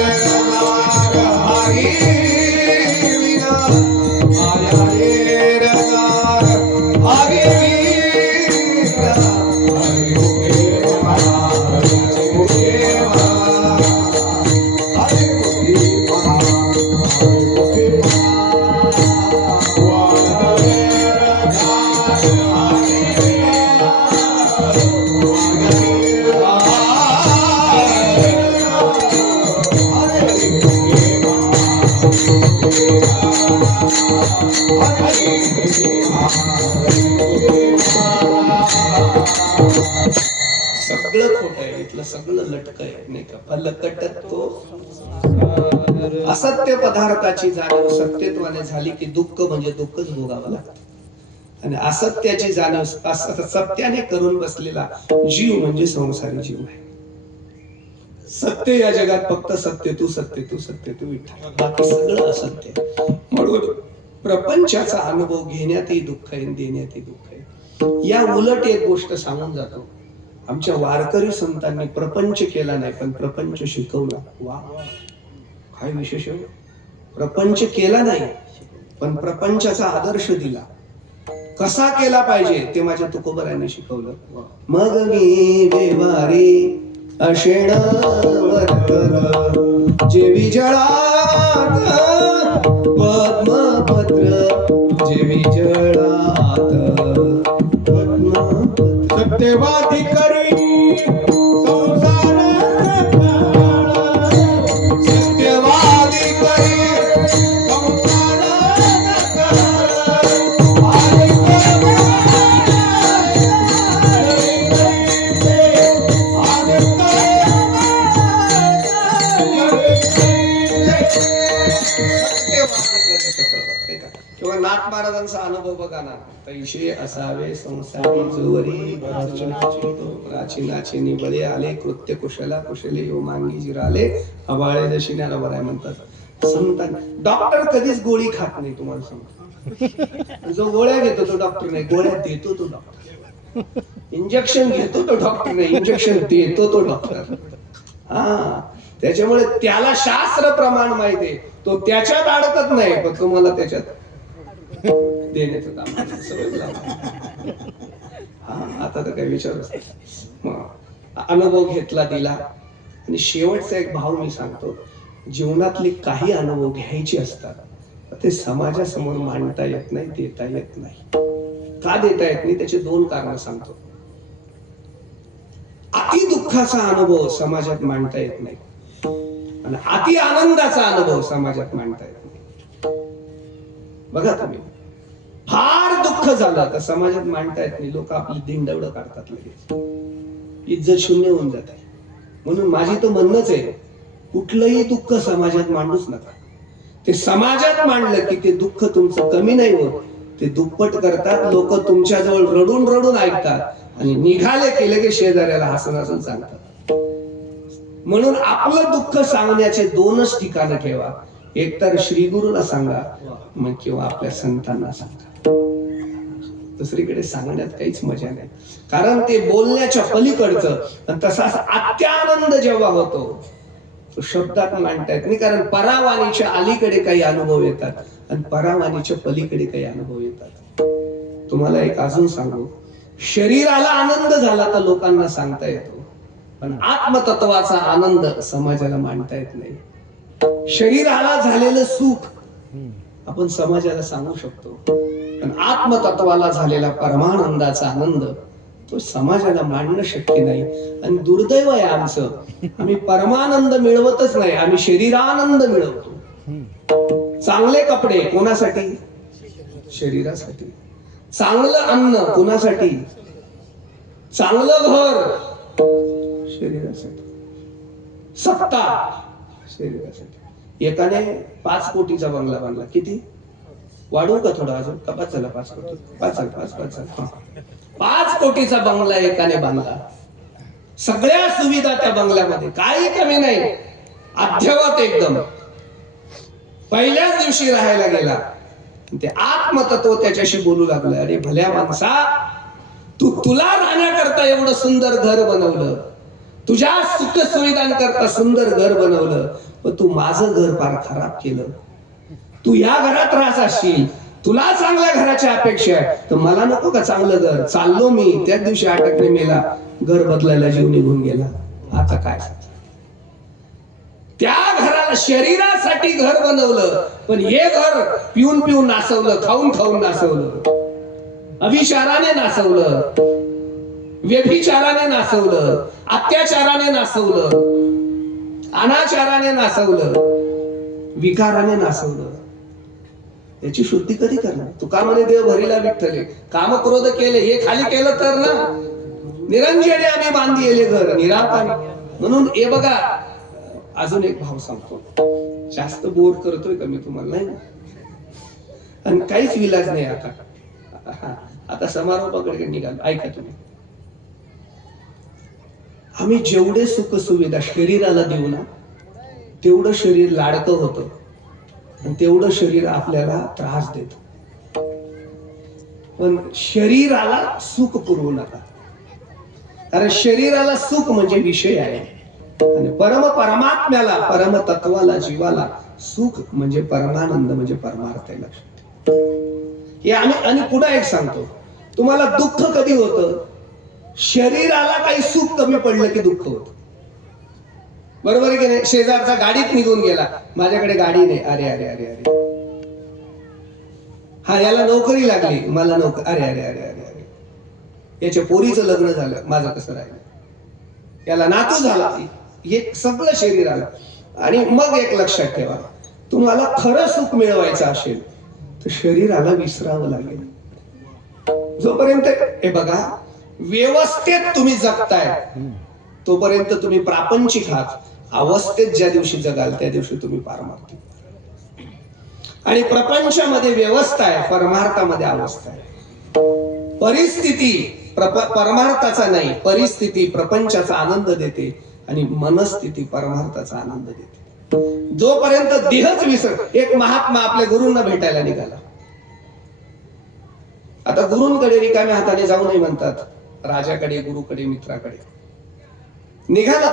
रंगार हरी विना माया रे रंगार हरी विना हरी देवा हरी देवा हरी देवा हरी देवा वाया रे रंगार हरी विना वाया रे सगळं खोट आहे इथलं सगळं लटक आहे नाही का फलकटत तो असत्य पदार्थाची जाणीव सत्यत्वाने झाली की दुःख म्हणजे दुःखच भोगावं लागतं आणि असत्याची जाणीव सत्याने करून बसलेला जीव म्हणजे संसारी जीव आहे सत्य या जगात फक्त सत्य तू सत्य तू सत्य तू विठ्ठल बाकी सगळं असत्य आहे. म्हणून प्रपंचाचा अनुभव घेण्यातही दुःख आहे देण्यातही दुःख आहे. या उलट एक गोष्ट सांगून जातो आमच्या वारकरी संतांनी प्रपंच केला नाही पण प्रपंच शिकवला. वा काय विशेष आहे. प्रपंच केला नाही पण प्रपंचाचा आदर्श दिला. कसा केला पाहिजे ते माझ्या तुकोबरायांनी शिकवलं. मग मी व्यवहारी अशेण वर्तन जेवी जळात पद्मपत्र जेवी जळात पद्मपत्र सत्यवादी करी संसार सत्यवादी करी संसार किंवा नाथ महाराजांचा अनुभव बघा ना. पैसे असावे संसारी जोवरी प्राचीनाचे निबळे आले कृत्य कुशला कुशले यो मांगी जिराले अबाळे दशिण्याला बराय म्हणतात संतान. डॉक्टर कधीच गोळी खात नाही तुम्हाला सांगतो. जो गोळ्या घेतो तो डॉक्टर नाही गोळ्या देतो तो डॉक्टर. इंजेक्शन घेतो तो डॉक्टर नाही इंजेक्शन देतो तो डॉक्टर. हा त्याच्यामुळे त्याला शास्त्र प्रमाण माहितीये तो त्याच्यात अडकत नाही पण तुम्हाला त्याच्यात देण्याचं काम सवय लागली. हा आता तर काही विचार अनुभव घेतला दिला आणि शेवटचा एक भाव मी सांगतो. जीवनातले काही अनुभव घ्यायचे असतात ते समाजासमोर मांडता येत नाही देता येत नाही. का देता येत नाही त्याचे दोन कारण सांगतो. अति दुःखाचा अनुभव समाजात मांडता येत नाही आणि अति आनंदाचा अनुभव समाजात मांडता येत नाही. बघा तुम्ही फार दुःख झालं तर समाजात मांडता येत नाही. लोक आपली दिंडवडं काढतात लगेच इज्जत शून्य होऊन जाते. म्हणून माझी तर म्हणणंच आहे कुठलंही दुःख समाजात मांडूच नका. ते समाजात मांडलं की ते दुःख तुमचं कमी नाही होत ते दुप्पट करतात. लोक तुमच्याजवळ रडून रडून ऐकतात आणि निघाले केले की शेजाऱ्याला हसून हसून सांगतात. म्हणून आपलं दुःख सांगण्याचे दोनच ठिकाणं ठेवा. एक तर श्री गुरुला सांगा मग किंवा आपल्या संतांना सांगा. दुसरीकडे सांगण्यात काहीच मजा नाही कारण ते बोलण्याच्या पलीकडचं. आणि तसाच अत्यानंद जेव्हा होतो तो शब्दात मांडता येत नाही कारण परावाणीच्या अलीकडे काही अनुभव येतात आणि परावाणीच्या पलीकडे काही अनुभव येतात. तुम्हाला एक अजून सांगू शरीराला आनंद झाला तर लोकांना सांगता येतो पण आत्मतत्वाचा आनंद समाजाला मांडता येत नाही. शरीराला झालेलं सुख आपण समाजाला सांगू शकतो पण आत्मतत्वाला झालेला परमानंदाचा आनंद तो समाजाला मांडणं शक्य नाही. आणि दुर्दैव आहे आमचं आम्ही परमानंद मिळवतच नाही आम्ही शरीरानंद मिळवतो. चांगले कपडे कोणासाठी शरीरासाठी. चांगलं अन्न कोणासाठी चांगलं घर शरीरासाठी. सत्ता शरीरासाठी. एकाने 5 कोटीचा बंगला बांधला किती वाढवू का थोडं अजून? का 5 झाला? 5 कोटी, 5 झाला, 5 झाला. हा. 5 कोटीचा बंगला एकाने बांधला. सगळ्या सुविधा त्या बंगल्यामध्ये, काही कमी नाही, अद्ययावत एकदम. पहिल्याच दिवशी राहायला गेला. ते आत्मतत्व त्याच्याशी बोलू लागलं. अरे भल्या माणसा, तुला राहण्याकरता एवढं सुंदर घर बनवलं, तुझ्या सुख सुविधांकरता सुंदर घर बनवलं, पण तू माझं घर फार खराब केलं. तू या घरात राहत असशील, तुला चांगल्या घराची अपेक्षा आहे, तर मला नको का चांगलं घर? चाललो मी, त्याच दिवशी अटकने मेला, घर बदलायला जीव निघून गेला. आता काय? त्या घराला शरीरासाठी घर बनवलं, पण हे घर पिऊन पिऊन नासवलं, खाऊन खाऊन नासवलं, अभिचाराने नासवलं, व्यभिचाराने नासवलं, अत्याचाराने नासवलं, अनाचाराने नासवलं, विकाराने नासवलं. याची शुद्धी कधी करणार? तुका म्हणे देव भरीला विठ्ठले, काम क्रोध केले, हे खाली केलं तर ना, निरंजने आम्ही बांधिले घर निरापानी. म्हणून हे बघा, अजून एक भाव सांगतो. जास्त बोर करतोय का मी तुम्हाला? नाही ना, आणि काहीच विलाज नाही आता. आता समारोपाकडे निघालो. ऐका तुम्ही, आम्ही जेवढे सुख सुविधा शरीराला देऊ ना, तेवढं शरीर लाडकं होतं आणि तेवढं शरीर आपल्याला त्रास देतो. पण शरीराला सुख पुरवू नका, कारण शरीराला सुख म्हणजे विषय आहे, आणि परमात्म्याला, परमतत्वाला, जीवाला सुख म्हणजे परमानंद, म्हणजे परमार्थ आहे. लक्षात हे आम्ही. आणि पुन्हा एक सांगतो तुम्हाला, दुःख कधी होतं? शरीराला काही सुख कमी पडलं की दुःख होतं. बरोबर आहे की नाही? शेजारचा गाडीत निघून गेला, माझ्याकडे गाडी नाही, अरे अरे अरे अरे. हा, याला नोकरी लागली, मला नोकरी, अरे अरे अरे अरे अरे. याच्या पोरीचं लग्न झालं, माझं कसं राहिलं. याला नातू झाला, हे सगळं शरीराला. आणि मग एक लक्षात ठेवा, तुम्हाला खरं सुख मिळवायचं असेल तर शरीराला विसरावं लागेल. जोपर्यंत हे बघा, व्यवस्थेत तुम्ही जगताय तोपर्यंत तुम्ही प्रापंचिक आहात. अवस्थेत ज्या दिवशी जगाल त्या दिवशी तुम्ही पारमार्थिक. आणि प्रपंचामध्ये व्यवस्था आहे, परमार्थामध्ये अवस्था आहे. परिस्थिती परमार्थाचा नाही, परिस्थिती प्रपंचाचा आनंद देते आणि मनस्थिती परमार्थाचा आनंद देते. जोपर्यंत देहच विसर. एक महात्मा आपल्या गुरूंना भेटायला निघाला. आता गुरूंकडे रिकाम्या हाताने जाऊ नये म्हणतात, राजाकडे, गुरुकडे, मित्राकडे निघाला.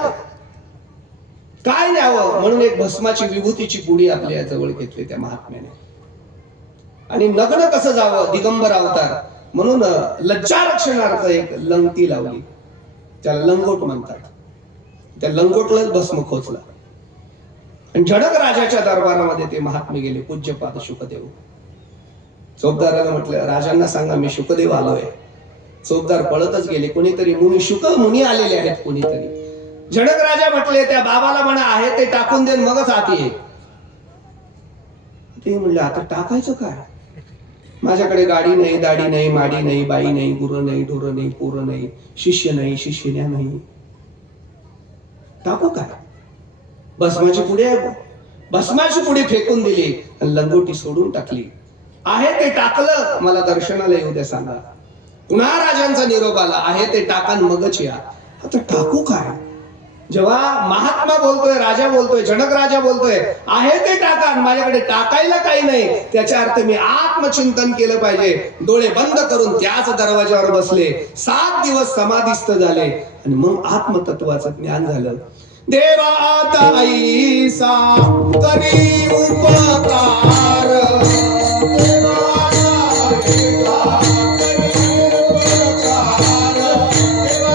काय न्यावं म्हणून एक भस्माची, विभूतीची पुडी आपल्या जवळ घेतली त्या महात्म्याने. आणि नग्न कसं जावं, दिगंबर अवतार म्हणून लज्जा रक्षणार्थ एक लंगटी लावली, त्याला लंगोट म्हणतात. त्या लंगोटलाच भस्म खोचला. आणि झडक राजाच्या दरबारामध्ये ते महात्मे गेले, पूज्यपाद शुकदेव. चोपदाराला म्हटलं, राजांना सांगा मी शुकदेव आलोय. चोपदार पळतच गेले. कोणीतरी मुनी आलेले आहेत कोणीतरी. झडक राजा म्हटले, त्या बाबाला म्हणा आहे ते टाकून देन, मगच आत ये. ते म्हणले, आता टाकायचं काय? माझ्याकडे गाडी नाही, दाढी नाही, माडी नाही, बाई नाही, गुरु नाही, ढोर नाही, पोरं नाही, शिष्य नाही, शिष्यण्या नाही, टाकू काय? भस्माची पुडी आहे. भस्माची पुडी फेकून दिली आणि लंगोटी सोडून टाकली. आहे ते टाकलं, मला दर्शनाला येऊ द्या सांगा. पुन्हा राजांचा निरोप आला, आहे ते टाकान मगच या. आता टाकू काय? जेव्हा महात्मा बोलतोय, राजा बोलतोय, जनक राजा बोलतोय, आहे ते टाका, माझ्याकडे टाकायला काही नाही, त्याच्या अर्थ मी आत्मचिंतन केलं पाहिजे. डोळे बंद करून त्याच दरवाजावर बसले. 7 दिवस समाधिस्थ झाले आणि मग आत्मतत्वाचं ज्ञान झालं. देवा ऐसा करी उपकार,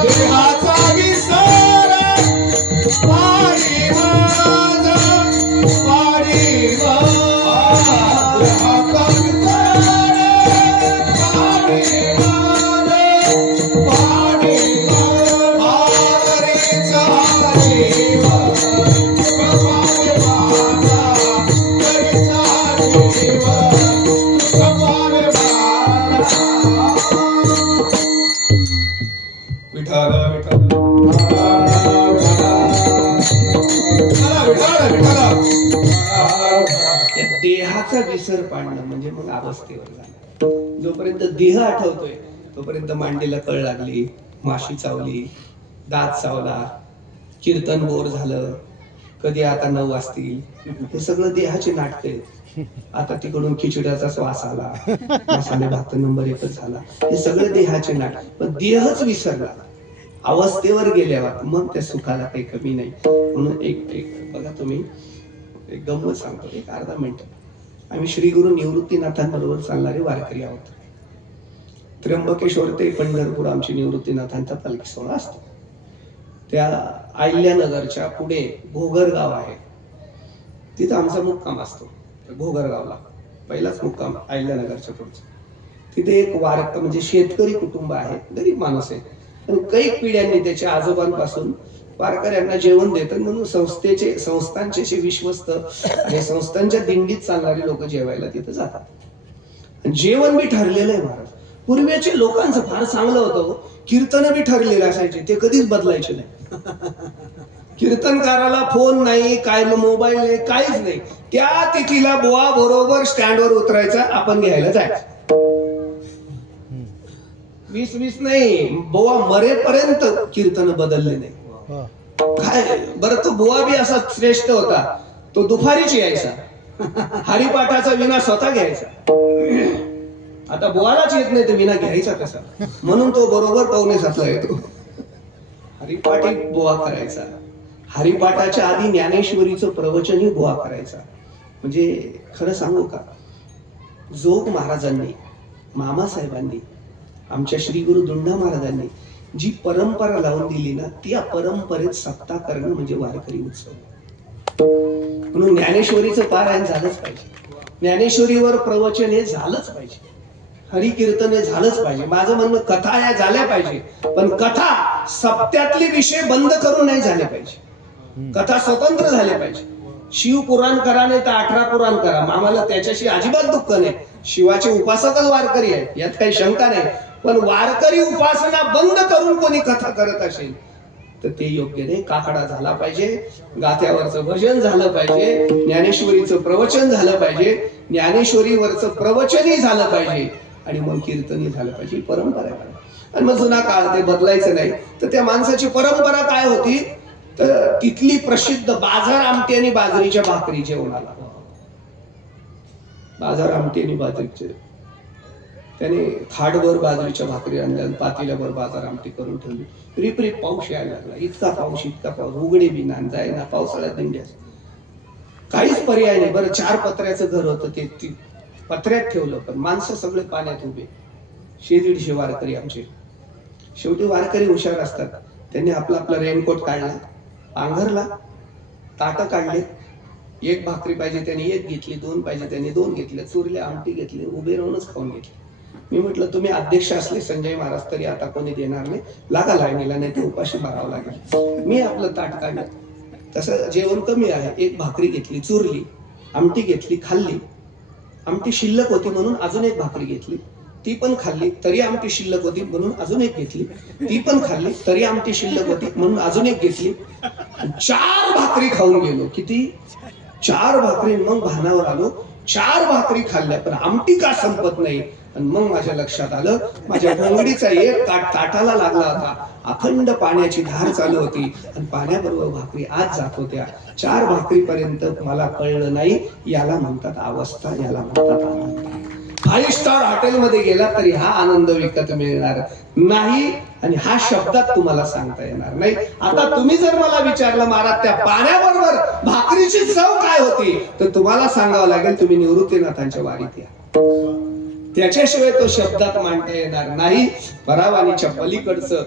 देहाचा विसर पारी माझ, पारी Shiva. देहाचा विसर पाडणं म्हणजे मग अवस्थेवर जाणं. जोपर्यंत देह आठवतोय तोपर्यंत मांडीला कळ लागली, माशी चावली, दात चावला, कीर्तन बोर झालं, कधी आता 9 वाजतील, हे सगळं देहाचे नाटक आहेत. आता तिकडून खिचड्याचा श्वास आला, मसाले भात नंबर 1 झाला, हे सगळे देहाचे नाटक. पण देहच विसरला अवस्थेवर गेल्यावर मग त्या सुखाला काही कमी नाही. म्हणून एक बघा तुम्ही, एक गंमत सांगतो, एक अर्धा मिनिट. आम्ही श्री गुरु निवृत्तीनाथांबरोबर चालणारे वारकरी आहोत. त्र्यंबकेश्वर ते पंढरपूर आमची निवृत्तीनाथांचा पालखी सोहळा असतो. त्या अहिल्यानगरच्या पुढे घोगरगाव आहे, तिथं आमचा मुक्काम असतो. घोगरगावला पहिलाच मुक्काम अहिल्यानगरच्या पुढचा. तिथे एक म्हणजे शेतकरी कुटुंब आहे, गरीब माणूस आहे. पण काही पिढ्यांनी त्याच्या आजोबांपासून वारकऱ्यांना जेवण देतात म्हणून संस्थांचे असे विश्वस्त आणि संस्थांच्या दिंडीत चालणारे लोक जेवायला तिथं जातात. जेवण बी ठरलेलं आहे महाराज. पूर्वीचे लोकांचं फार चांगलं होतं, कीर्तन बी ठरलेले असायचे, ते कधीच बदलायचे नाही. कीर्तनकाराला फोन नाही, काय मोबाईल नाही, काहीच नाही. त्या तिथीला बुवा बरोबर स्टँडवर उतरायचा, आपण घ्यायला जायचं. 20 नाही, बुवा मरेपर्यंत कीर्तन बदलले नाही. काय बरं, तो बुवा बी असा श्रेष्ठ होता, तो दुपारीच यायचा, हरिपाठाचा विना स्वतः घ्यायचा. आता बुवालाच येत नाही तर विना घ्यायचा कसा, म्हणून तो बरोबर 6:45 येतो. हरिपाठी बुवा करायचा. हरिपाठाच्या आधी ज्ञानेश्वरीचं प्रवचनही बुवा करायचा. म्हणजे खरं सांगू का, जोग महाराजांनी, मामासाहेबांनी, आमच्या श्री गुरु दुंडा महाराजांनी जी परंपरा लावून दिली ना, त्या परंपरेत सत्ता करणं म्हणजे वारकरी उत्सव. म्हणून ज्ञानेश्वरीचं पारायण झालंच पाहिजे, ज्ञानेश्वरीवर प्रवचन हे झालंच पाहिजे, हरिकीर्तन हे झालंच पाहिजे. माझं म्हणणं कथा या झाल्या पाहिजे, पण कथा सप्त्यातले विषय बंद करून नाही झाले पाहिजे. कथा स्वतंत्र झाले पाहिजे. शिव पुराण करा नाही तर 18 पुराण करा, आम्हाला त्याच्याशी अजिबात दुःख नाही. शिवाचे उपासकच वारकरी आहेत, यात काही शंका नाही. पण वारकरी उपासना बंद करून कोणी कथा करत असेल तर ते योग्य नाही. काकडा झाला पाहिजे, गाथ्यावरचं भजन झालं पाहिजे, ज्ञानेश्वरीचं प्रवचन झालं पाहिजे, ज्ञानेश्वरीवरचं प्रवचनही झालं पाहिजे, आणि मग कीर्तनही झालं पाहिजे. परंपरा आहे. आणि मग जुना काळ ते बदलायचं नाही. तर त्या माणसाची परंपरा काय होती, तर तिथली प्रसिद्ध बाजार आमटी आणि बाजरीच्या भाकरी जेवणाला. बाजार आमटी आणि बाजरीचे, त्याने खाडभर बाजरीच्या भाकरी आणल्या, पातेल्याभर बाजार आमटी करून ठेवली. रिप पाऊस यायला लागला, इतका पाऊस, उघडे बी ना जाय ना, पावसाळ्यात दिंड्या, काहीच पर्याय नाही. बरं, 4 पत्र्याचं घर होतं, ते पत्र्यात ठेवलं, पण माणसं सगळे पाण्यात उभे. 100-150 वारकरी आमचे. शेवटी वारकरी हुशार असतात, त्यांनी आपला रेनकोट काढला, पांघरला, ताटं काढले. 1 भाकरी पाहिजे त्यांनी 1 घेतली, 2 पाहिजे त्यांनी 2 घेतले, चुरले आमटी घेतली, उभे राहूनच खाऊन घेतले. मी म्हटलं, तुम्ही अध्यक्ष असले संजय महाराज तरी आता कोणी देणार नाही, लागा लाईनीला, नाही तर उपाशी मारावं लागेल. मी आपलं ताट काढलं, तसं जेवण कमी आहे. 1 भाकरी घेतली, चुरली, आमटी घेतली, खाल्ली. आमटी शिल्लक होती म्हणून अजून 1 भाकरी घेतली, ती पण खाल्ली, तरी आमटी शिल्लक होती म्हणून अजून 1 घेतली, ती पण खाल्ली, तरी आमटी शिल्लक होती म्हणून अजून 1 घेतली. 4 भाकरी खाऊन गेलो. किती? 4 भाकरी. मग भानावर आलो, 4 भाकरी खाल्ल्या, पण आमटी का संपत नाही. आणि मग माझ्या लक्षात आलं, माझ्या भोंगडीचा 1 काठ ताटाला लागला होता, अखंड पाण्याची धार चालू होती, आणि पाण्याबरोबर भाकरी आज जात होत्या. 4 भाकरीपर्यंत मला कळलं नाही, याला म्हणतात अवस्था, याला म्हणतात आनंद. 5 स्टार हॉटेलमध्ये गेला तरी हा आनंद विकत मिळणार नाही, आणि हा शब्दात तुम्हाला सांगता येणार नाही. आता तुम्ही जर मला विचारलं, महाराज त्या पाण्याबरोबर भाकरीची चव काय होती, तर तुम्हाला सांगावं लागेल, तुम्ही निवृत्तीनाथांच्या वारीत या, त्याच्याशिवाय तो शब्दात मांडता येणार नाही. परावाणीच्या पलीकडचं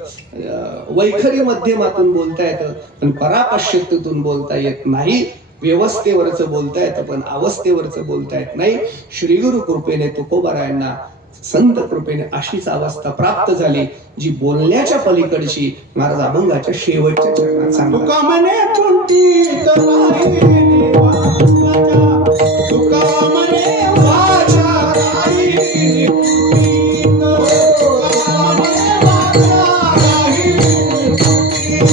वैखरी माध्यमातून बोलता येतं, पण परापश्यत्तून बोलता येत नाही. व्यवस्थेवरचं बोलता येतं, पण अवस्थेवरचं बोलता येत नाही. श्री गुरु कृपेने तुकोबारायांना, संत कृपेने अशीच अवस्था प्राप्त झाली, जी बोलण्याच्या पलीकडची. महाराज अभंगाच्या शेवटच्या चरणात सांगतात, तुका म्हणे कुंठित नाही निवासाच्या, तुका म्हणे वाचा नाही कुंठित, तुका म्हणे वाचा नाही कुंठित,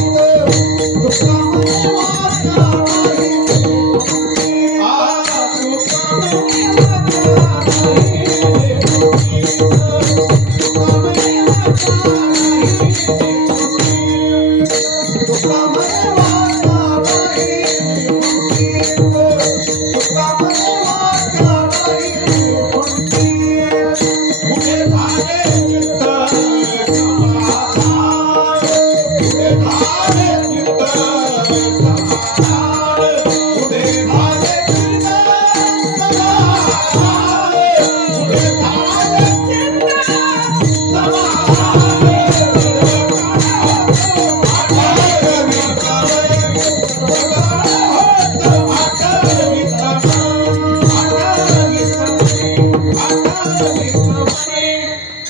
तुका म्हणे वाचा नाही कुंठित, तुका म्हणे तुका म्हणे वाचा राहिली तुका म्हणे वाचा राहिली कोणती पुढे झाले चित्त समाधान पुढे झाले चित्त समाधान पुढे झाले चित्त समाधान पुढे झाले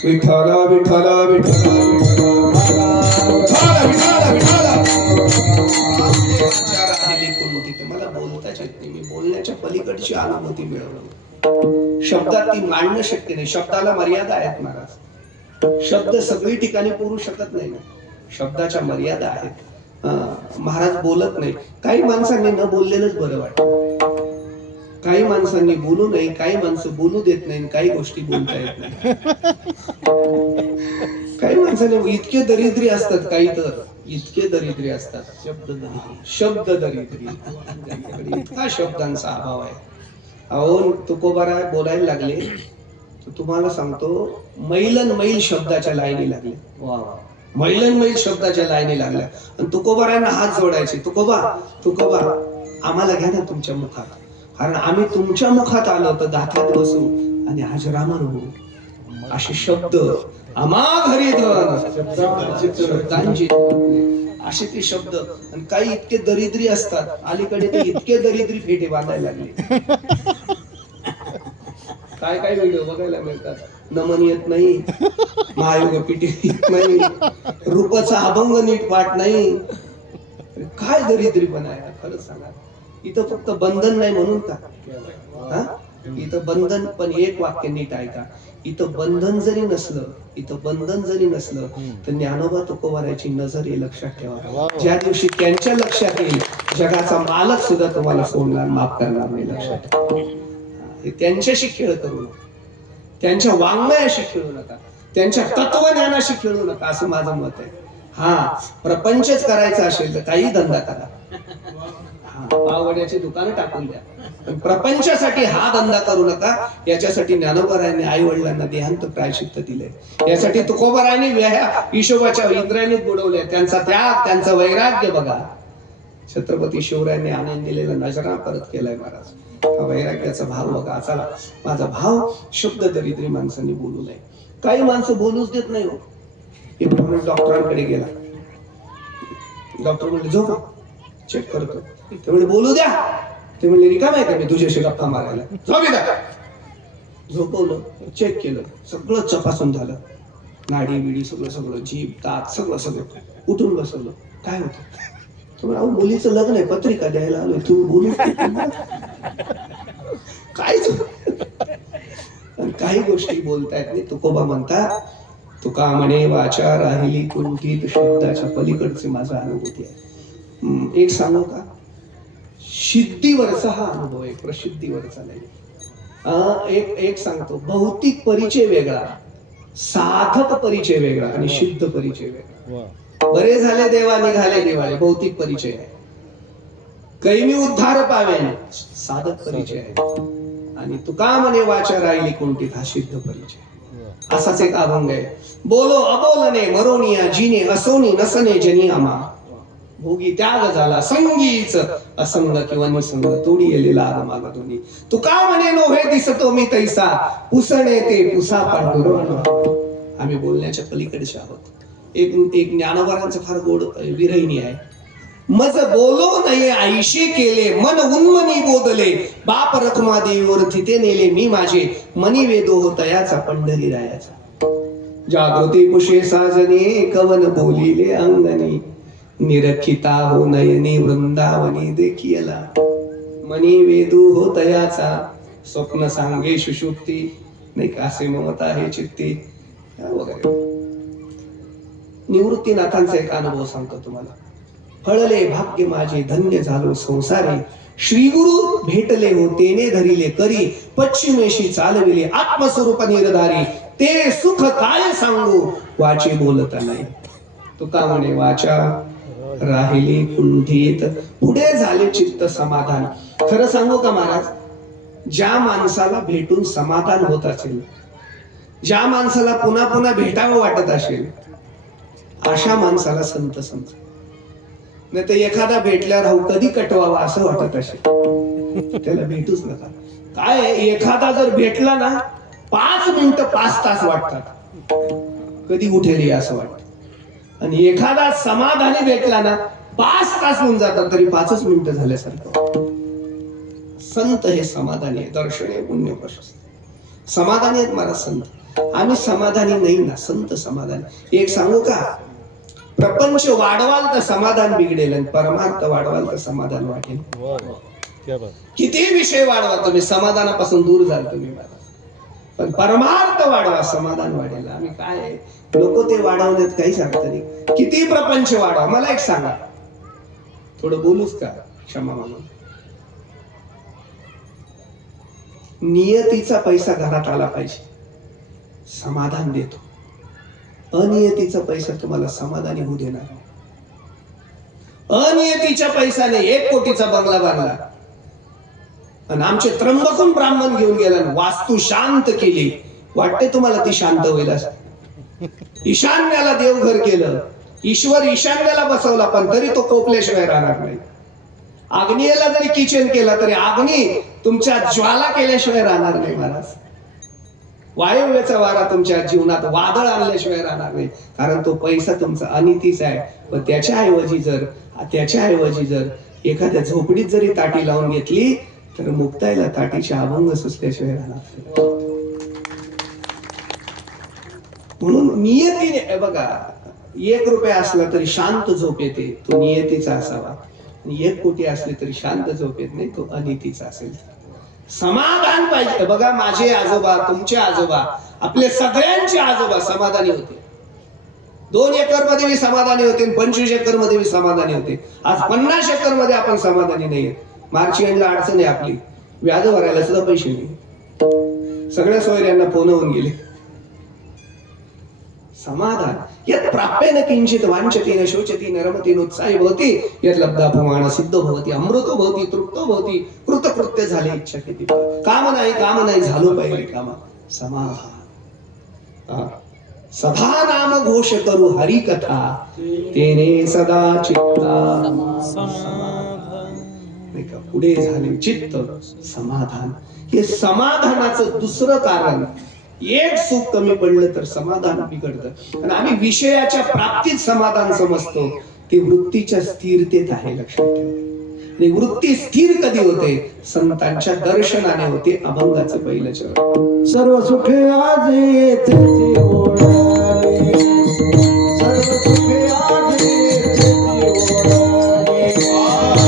विठ्ठल विठ्ठल विठ्ठल मला बोलताच येत नाही. मी बोलण्याच्या पलीकडची अनुभूती मिळवली. शब्दात ती मांडणं शक्य नाही. शब्दाला मर्यादा आहेत महाराज. शब्द सगळी ठिकाणी पुरू शकत नाही ना. शब्दाच्या मर्यादा आहेत. महाराज बोलत नाही. काही माणसांनी न बोललेलंच बरं वाटतं. काही माणसांनी बोलू नये, काही माणसं बोलू देत नाही, काही गोष्टी बोलता येत नाही. काही माणसाने इतके दरिद्री असतात, काही तर इतके दरिद्री असतात. शब्द दरिद्री इतका शब्दांचा अभाव आहे. अहो तुकोबाराय बोलायला लागले तर तुम्हाला सांगतो मैलन मैल शब्दाच्या लाईनी लागले. मैलन मैल शब्दाच्या लाईनी लागल्या आणि तुकोबारायांना हात जोडायचे. तुकोबा आम्हाला घ्या ना तुमच्या मुखात, कारण आम्ही तुमच्या मुखात आलो तर दात्यात बसू आणि हजरामर होऊ. असे शब्द आम्हा घरी शब्दांची असे ते शब्द. आणि काही इतके दरिद्री असतात. अलीकडे ते इतके दरिद्री फेटे बांधायला लागले. काय काय व्हिडिओ बघायला मिळतात. नमन येत नाही, महायोग पिटी येत नाही, रूपाचा अभंग नीट पाठ नाही. काय दरिद्रीपणा आहे खरंच सांगा. इथं फक्त बंधन नाही म्हणून का? इथं बंधन, पण एक वाक्य नीट ऐका. इथं बंधन जरी नसलं तर ज्ञानोबा तुकोबाराची नजर हे लक्षात ठेवा. ज्या दिवशी त्यांच्या लक्षात येईल जगाचा मालक सुद्धा तुम्हाला सोडणार, माफ करणार नाही. लक्षात ठेवा. हे त्यांच्याशी खेळ करू नका, त्यांच्या वाङ्मयाशी खेळू नका, त्यांच्या तत्वज्ञानाशी खेळू नका, असं माझं मत आहे. प्रपंचच करायचा असेल तर काही धंदा करा. पावड्याची दुकानं टाकून द्या, पण प्रपंचासाठी हा धंदा करू नका. याच्यासाठी ज्ञानोबारायांनी आई वडिलांना देहांत प्रायश्चित्त दिले. यासाठी तुकोबारायांनी हिशोबाच्या इंद्रायणीत बुडवले. त्यांचा त्याग, त्यांचं वैराग्य बघा. छत्रपती शिवरायांनी आणून दिलेला नजरा परत केलाय महाराज. हा वैराग्याचा भाव बघा. चला माझा भाव, शब्द दरिद्री माणसांनी बोलू नये. काही माणसं बोलूच देत नाही हो. एक माणूस डॉक्टरांकडे गेला. डॉक्टर म्हणले झोप, चेक करतो. ते म्हणजे बोलू द्या. ते म्हणले रिकाम आहे का मी तुझ्याशी गप्पा मारायला? झोपवलं, चेक केलं, सगळं तपासून झालं. नाडी बिडी सगळं, जीभ दात सगळं उठून बसवलं. काय होतं? तुम्ही अहो मुलीचं लग्न आहे, पत्रिका द्यायला आलोय, तुम्ही बोलू काय? काही गोष्टी बोलतायत नाही. तुकोबा म्हणतात, तुका म्हणे वाचा राहिली कुंठित, शब्दाच्या पलीकडचे माझा अनुभूती आहे. एक सांगू का? सिद्धीवरचा हा अनुभव आहे, प्रसिद्धीवरचा नाही. एक सांगतो, भौतिक परिचय वेगळा, साधक परिचय वेगळा आणि सिद्ध परिचय वेगळा. बरे झाले देवा निघाले दिवाळे, भौतिक परिचय आहे. कैमी उद्धार पावे, साधक परिचय आहे. आणि तुका म्हणे वाचा राहिली कुंठित, हा सिद्ध परिचय. असाच एक अभंग आहे. बोलो अबोलने मरोनिया, जिने असोनी नसने जनी आमा. भोगी त्याग झाला संगीच, असंग किंवा निसंग तोडी येलेला मागा दोन्ही. तुका म्हणे नोहे दिसतो मी तैसा, पुसणे ते पुसा पांडुरंग. आम्ही बोलण्याच्या पलीकडचे आहोत. एक ज्ञानोबारांचं फार गोड विरहिणी आहे. मज बोलो नये आईशे केले, मन उन्मनी बोधले, बाप रखमा देवीवर थिते नेले मी माझे, मनी वेदो हो तयाचा पंढरी रायाचा. जागृती पुषे साजने, कवन बोलिले अंगणी, निरखिता हो नयनी वृंदावनी देखियला, मनी वेदू हो तयाचा, स्वप्न सांगे सुषुप्ती, नाही का असे ममता हे चित्ती वगैरे. निवृत्तीनाथांचा एक अनुभव सांगतो तुम्हाला. फळले भाग्य माझे, धन्य झालो संसारी, श्री गुरु भेटले हो तेने धरिले करी, पश्चिमेशी चालविले आत्मस्वरूप निर्धारी, ते सुख काय सांगू सांगू वाची बोलता नाही. तुका म्हणे वाचा राहिली कुंठित पुढे झाले चित्त समाधान. खरं सांगू का महाराज, ज्या माणसाला भेटून समाधान होत असेल, ज्या माणसाला पुन्हा पुन्हा भेटावं वाटत असेल, अशा माणसाला संत समज. नाही तर एखादा भेटल्यावर हो कधी कटवावा असं वाटत असेल, त्याला भेटूच नका. काय आहे, एखादा जर भेटला ना 5 मिनिटं 5 तास वाटतात, कधी उठेल असं वाटतं. आणि एखादा समाधानी भेटला ना 5 तास होऊन जातात तरी 5च मिनिटं झाल्यासारखं. संत हे समाधानी आहे, दर्शन आहे, पुण्य प्रशस्त समाधानी आहेत महाराज संत. आम्ही समाधानी नाही ना, संत समाधानी. एक सांगू का, प्रपंच वाढवाल तर समाधान बिघडेल आणि परमार्थ वाढवाल तर समाधान वाढेल. किती विषय वाढवा तुम्ही, समाधानापासून दूर जाल तुम्ही महाराज, पण परमार्थ वाढवा समाधान वाढेल. आम्ही काय लोक ते वाढवण्यात काहीच अर्थ नाही. किती प्रपंच वाढवा. मला एक सांगा, थोडं बोलूच का, क्षमा मागून. नियतीचा पैसा घरात आला पाहिजे, समाधान देतो. अनियतीचा पैसा तुम्हाला समाधानी होऊ देणार नाही. अनियतीच्या पैशाने 1 कोटीचा बंगला बांधला आणि आमचे त्र्यंबकून ब्राह्मण घेऊन गेला, वास्तू शांत केली. वाटते तुम्हाला ती शांत होईल असं? ईशान्याला देवघर केलं, ईश्वर ईशान्याला बसवला, पण तरी तो कोपल्याशिवाय राहणार नाही. आग्नेयला जरी किचन केला तरी अग्नी तुमच्या ज्वाला केल्याशिवाय राहणार नाही महाराज. वायव्याचा वारा तुमच्या जीवनात वादळ आणल्याशिवाय राहणार नाही, कारण तो पैसा तुमचा अनितीचा आहे. पण त्याच्याऐवजी जर एखाद्या झोपडीत जरी ताटी लावून घेतली तर मुक्ताईला ताटीचे अभंग सुचल्याशिवाय राहणार नाही. म्हणून नियतीने बघा, 1 रुपया असला तरी शांत झोप येते, तो नियतीचा असावा. 1 कोटी असले तरी शांत झोप येत नाही, तो अनितीचा असेल. समाधान पाहिजे. बघा, माझे आजोबा, तुमचे आजोबा, आपले सगळ्यांचे आजोबा समाधानी होते. 2 एकर मध्ये मी समाधानी होते, 25 एकर मध्ये मी समाधानी होते. आज 50 एकर मध्ये आपण समाधानी नाहीये. मार्च एंडला अडचण आहे आपली, व्याज भरायला सुद्धा पैसे नाही. सगळ्या सोयऱ्यांना फोन होऊन गेले. समाधान यत् प्राप्येन किंचित वांछति न शोचति न रमति नोत्साही भवति यत् लब्धा प्रमाण सिद्ध भवति अमृतो भवति तृप्तो भवति कृतकृत्य झाले इच्छा किती. काम नाही झालो पाहिजे काम. समाधान. सदा नाम घोष करू हरी कथा तेने सदा चित्ता नाही का, पुढे झाले चित्त समाधान. हे समाधानाचं दुसरं कारण, एक सुख कमी पडलं तर समाधान बिघडतं. आणि आम्ही विषयाच्या प्राप्तीत समाधान समजतो, ते वृत्तीच्या स्थिरतेत आहे, लक्षात ठेवा. आणि वृत्ती स्थिर कधी होते? संतांच्या दर्शनाने होते. अभंगाचं पहिलं चरण. सर्व सुखे आज येथे ओढाले, सर्व सुखे आज येथे ओढाले,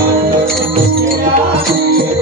सर्व सुखे आज येथे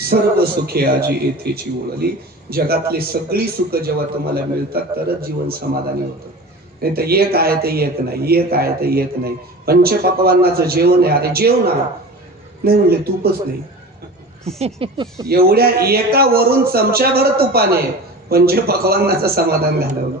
सर्व सुखे आजी येथेची ओळली. जगातली सगळी सुख जेव्हा तुम्हाला मिळतात तरच जीवन समाधानी होतं. नाही तर एक आहे तर एक नाही, एक आहे तर एक नाही. पंचपक्वान्नाचं जेवण आहे, अरे जेवण नाही म्हणले तूपच नाही. एवढ्या एका वरून चमच्याभर तुपाने पंचपक्वान्नाचं समाधान घालवलं.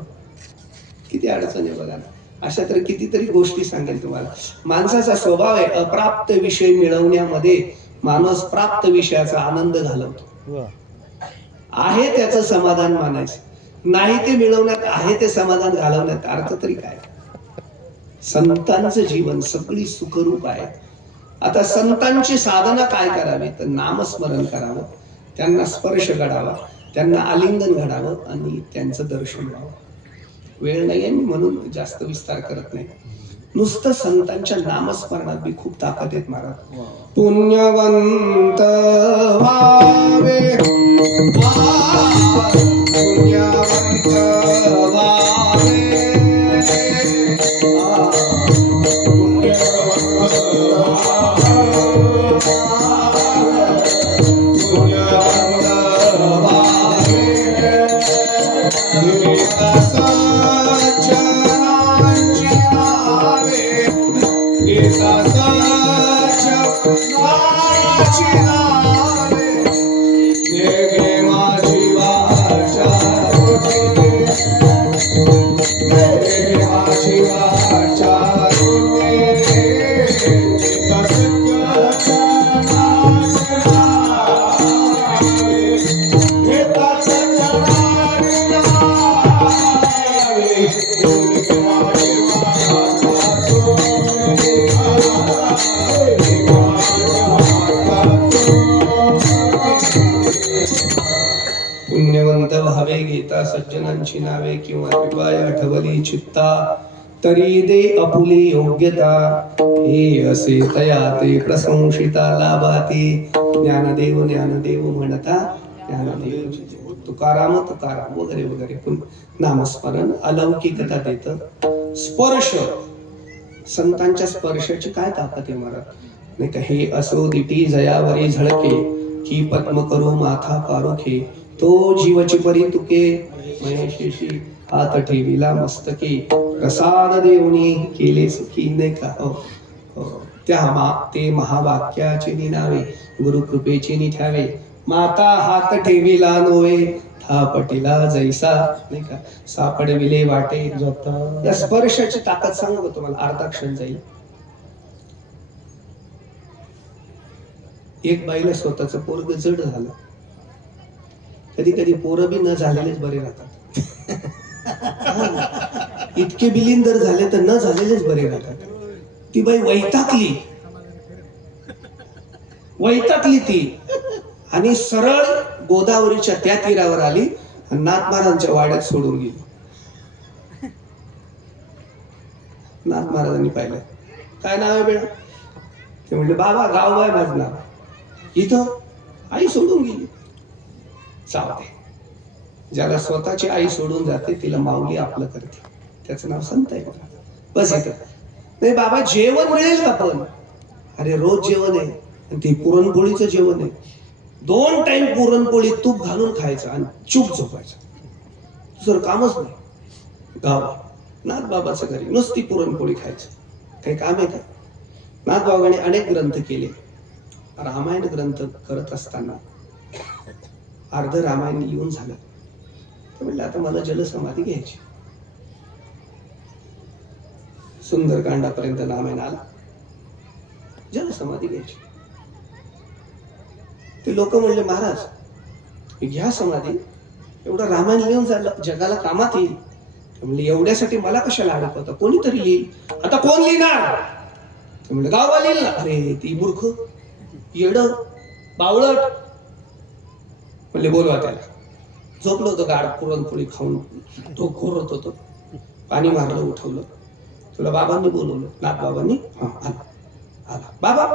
किती अडचण आहे बघा ना. अशा तर कितीतरी गोष्टी सांगेल तुम्हाला. माणसाचा स्वभाव आहे, अप्राप्त विषय मिळवण्यामध्ये माणूस प्राप्त विषयाचा आनंद घालवतो. आहे त्याचं समाधान मानायचं, नाही ते मिळवण्यात आहे ते समाधान घालवण्यात अर्थ तरी काय. संतांचं जीवन सगळी सुखरूप आहे. आता संतांची साधना काय करावी तर नामस्मरण करावं, त्यांना स्पर्श घडावा, त्यांना आलिंगन घडावं आणि त्यांचं दर्शन व्हावं. वेळ नाहीये मी म्हणून जास्त विस्तार करत नाही. नुसतं संतांच्या नामस्मरणात बी खूप ताकद आहेत महाराज. पुण्यवंत व्हावे, पुण्यवंत व्हावे, पुण्यवंत भावे घेता सज्जनांची नावे किंवा कृपाय आठवली चित्ता तरी दे आपुली योग्यता हे असे तया ते प्रशंसिता लाभाती ज्ञानदेव ज्ञानदेव म्हणता ज्ञानदेव तुकाराम तुकाराम वगैरे वगैरे. पण नामस्मरण अलौकिकता देत. स्पर्श संतांच्या स्पर्शाची काय ताकद आहे महाराज नाही का. हे असो दिटी जयावरी झळके की पद्म करू माथा पारोखे तो जीवची परी तुके महेशेशी हात ठेविला मस्तकी प्रसाद देऊनी केले सुखी नाही का. ते महावाक्याचे निनावे गुरुकृपेचे निठावे माता हात ठेविला नोवे थापटिला जैसा नाही का सापडविले वाटे जोता. या स्पर्शाची ताकद सांगू तुम्हाला अर्धा क्षण जाईल. एक बाईला स्वतःच पोरग जड झालं. कधी कधी पोरं बी न झालेलेच बरे राहतात. इतके बिलिंदर झाले तर न झालेलेच बरे राहतात. ती बाई वैतागली ती आणि सरळ गोदावरीच्या त्या तीरावर आली आणि नाथ महाराजांच्या वाड्यात सोडून गेली. नाथ महाराजांनी पाहिलं. काय नाव आहे बेटा? ते म्हणले बाबा गाव आहे माझं नाव. इथं आई सोडून गेली. चालते. ज्याला स्वतःची आई सोडून जाते तिला माऊली आपलं करते. त्याचं नाव संत आहे. बस इथं नाही बाबा जेवण मिळेल का पण? अरे रोज जेवण आहे आणि ते पुरणपोळीचं जेवण आहे. 2 टाइम पुरणपोळी तूप घालून खायचं आणि चूप झोपायचं. दुसरं कामच नाही. गावात नाथ बाबाच्या घरी नुसती पुरणपोळी खायचं. काही काम आहे का? नाथ बाबाने अनेक ग्रंथ केले. रामायण ग्रंथ करत असताना अर्ध रामायण लिहून झालं तर म्हटलं आता मला जलसमाधी घ्यायची. सुंदरकांडापर्यंत रामायण आला. जलसमाधी घ्यायची. ते लोक म्हणले महाराज घ्या समाधी. एवढं रामायण लिहून झालं जगाला कामात येईल. म्हणले एवढ्यासाठी मला कशाला अडकवता? कोणीतरी लिहिल. आता कोण लिहिणार? ते म्हणले गाववा लिहिल ना. अरे ती मूर्ख येड बावळट. म्हणले बोलवा त्याला. झोपलो होतो गाड पुरणपोळी खाऊन तो खोरत होतो. पाणी मारलं उठवलं. तुला बाबांनी बोलवलं. नाथ बाबांनी. हा आला बाबा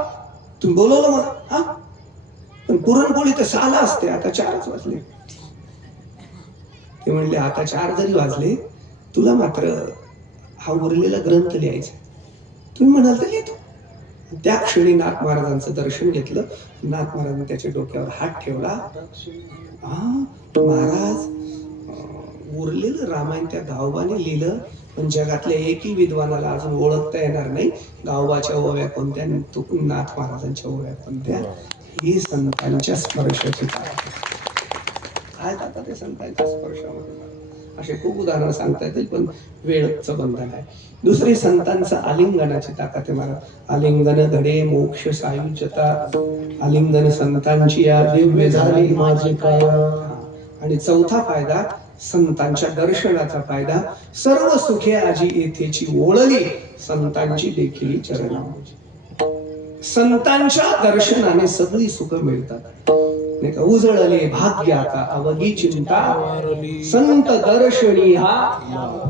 तुम्ही बोलवलं मला. हा पण पुरणपोळी तर 6ला असते. आता 4च वाजले. ते म्हणले आता 4 जरी वाजले तुला मात्र हा उरलेला ग्रंथ लिहायचा. तुम्ही म्हणाल तर लिहितो. त्या क्षणी नाथ महाराजांचं दर्शन घेतलं. नाथ महाराजांनी त्याच्या डोक्यावर हात ठेवला. महाराज उरलेलं रामायण त्या गावबाने लिहिलं पण जगातल्या एकही विद्वानाला अजून ओळखता येणार नाही. गावबाच्या ओव्या कोणत्या, नाथ महाराजांच्या ओव्या कोणत्या. ही संतांच्या स्पर्शाची ताकद. काय ताकद आहे संतांच्या स्पर्शामध्ये. असे खूप उदाहरण सांगता येतील पण वेळचं बंधन आहे. दुसरी संतांचं आलिंगनाची ताकद आहे महाराज. आलिंगन घडे मोक्ष सायुज्यता. आलिंगन संतांची या दिव्य झाली माझी काय. आणि चौथा फायदा संतांच्या दर्शनाचा फायदा. सर्व सुखे आजी येथेची ओळली संतांची देखील चरणाची. संतांच्या दर्शनाने सगळी सुख मिळतात. नाही का, उजळले भाग्य आता अवघी चिंता, संत दर्शनी हा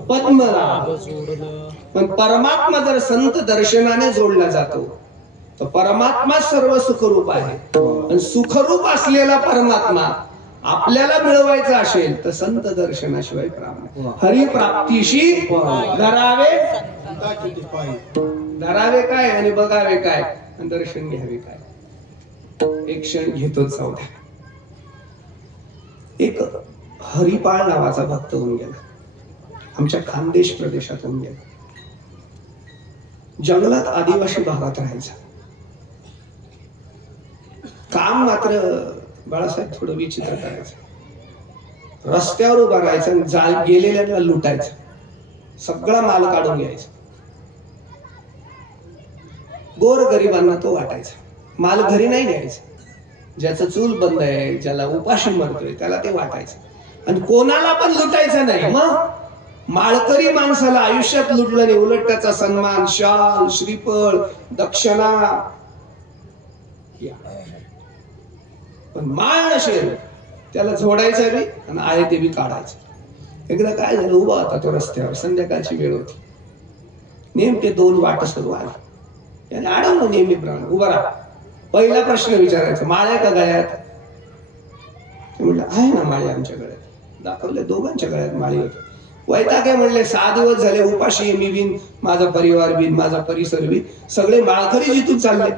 पद्मनाभ. पण परमात्मा जर संत दर्शनाने जोडला जातो तर परमात्मा सर्व सुखरूप आहे. आणि सुखरूप असलेला परमात्मा आपल्याला मिळवायचा असेल तर संत दर्शनाशिवाय प्राप्त. हरिप्राप्तीशी धरावे धरावे काय आणि बघावे काय आणि दर्शन घ्यावे काय. एक क्षण घेतोच जाऊ द्या. एक हरिपाळ नावाचा भक्त होऊन गेला, आमच्या खानदेश प्रदेशात होऊन गेला. जंगलात आदिवासी भागात राहायचा. काम मात्र बाळासाहेब थोडं विचित्र करायचं. रस्त्यावर उभा राहायचं आणि गेलेल्याला लुटायचं, सगळा माल काढून घ्यायचा. गोर गरिबांना तो वाटायचा. माल घरी नाही न्यायचा. ज्याचं चूल बंद आहे, ज्याला उपाशी मरतोय त्याला ते वाटायचं. आणि कोणाला पण लुटायचं नाही. मग माळकरी माणसाला आयुष्यात लुटलं नाही, उलट त्याचा सन्मान, शाल, श्रीफळ, दक्षिणा. पण माळ नसेल त्याला जोडायचं बी आणि आहे ते बी काढायचं. एकदा काय झालं, उभा होता तो रस्त्यावर, संध्याकाळची वेळ होती. नेमके दोन वाटसरू आले. याने अडवलं नेहमीप्रमाणे, उभा राहा. पहिला प्रश्न विचारायचा, माळ्या का गळ्यात? ते म्हणलं आहे ना माळी आमच्या गळ्यात. दाखवले, दोघांच्या गळ्यात माळी होती. वैताग आहे म्हणले, 6 दिवस झाले उपाशी, मी बिन, माझा परिवार बिन, माझा परिसर बिन, सगळे माळकरी जिथून चालले.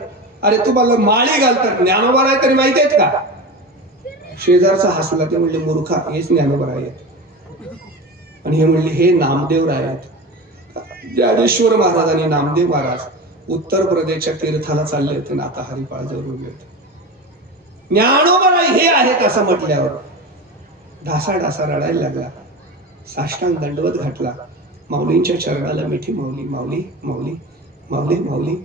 अरे तुम्हाला माळी घालतात, ज्ञानोबा आहे तरी माहिती आहेत का? शेजारचा हसला. ते म्हणले, मूर्खा, हेच ज्ञानोबा आहेत. आणि हे म्हणले, हे नामदेव आहेत. ज्ञानेश्वर महाराज आणि नामदेव महाराज उत्तर प्रदेशच्या तीर्थाला चालले होते ना, आता हरिपाळ जवळ उभे होते. ज्ञानोबा हे आहेत असं म्हटल्यावर ढासा ढासा रडायला लागला. साष्टांग दंडवत घातला. माऊलींच्या चरणाला मिठी माऊली, माऊली माऊली माऊली माऊली.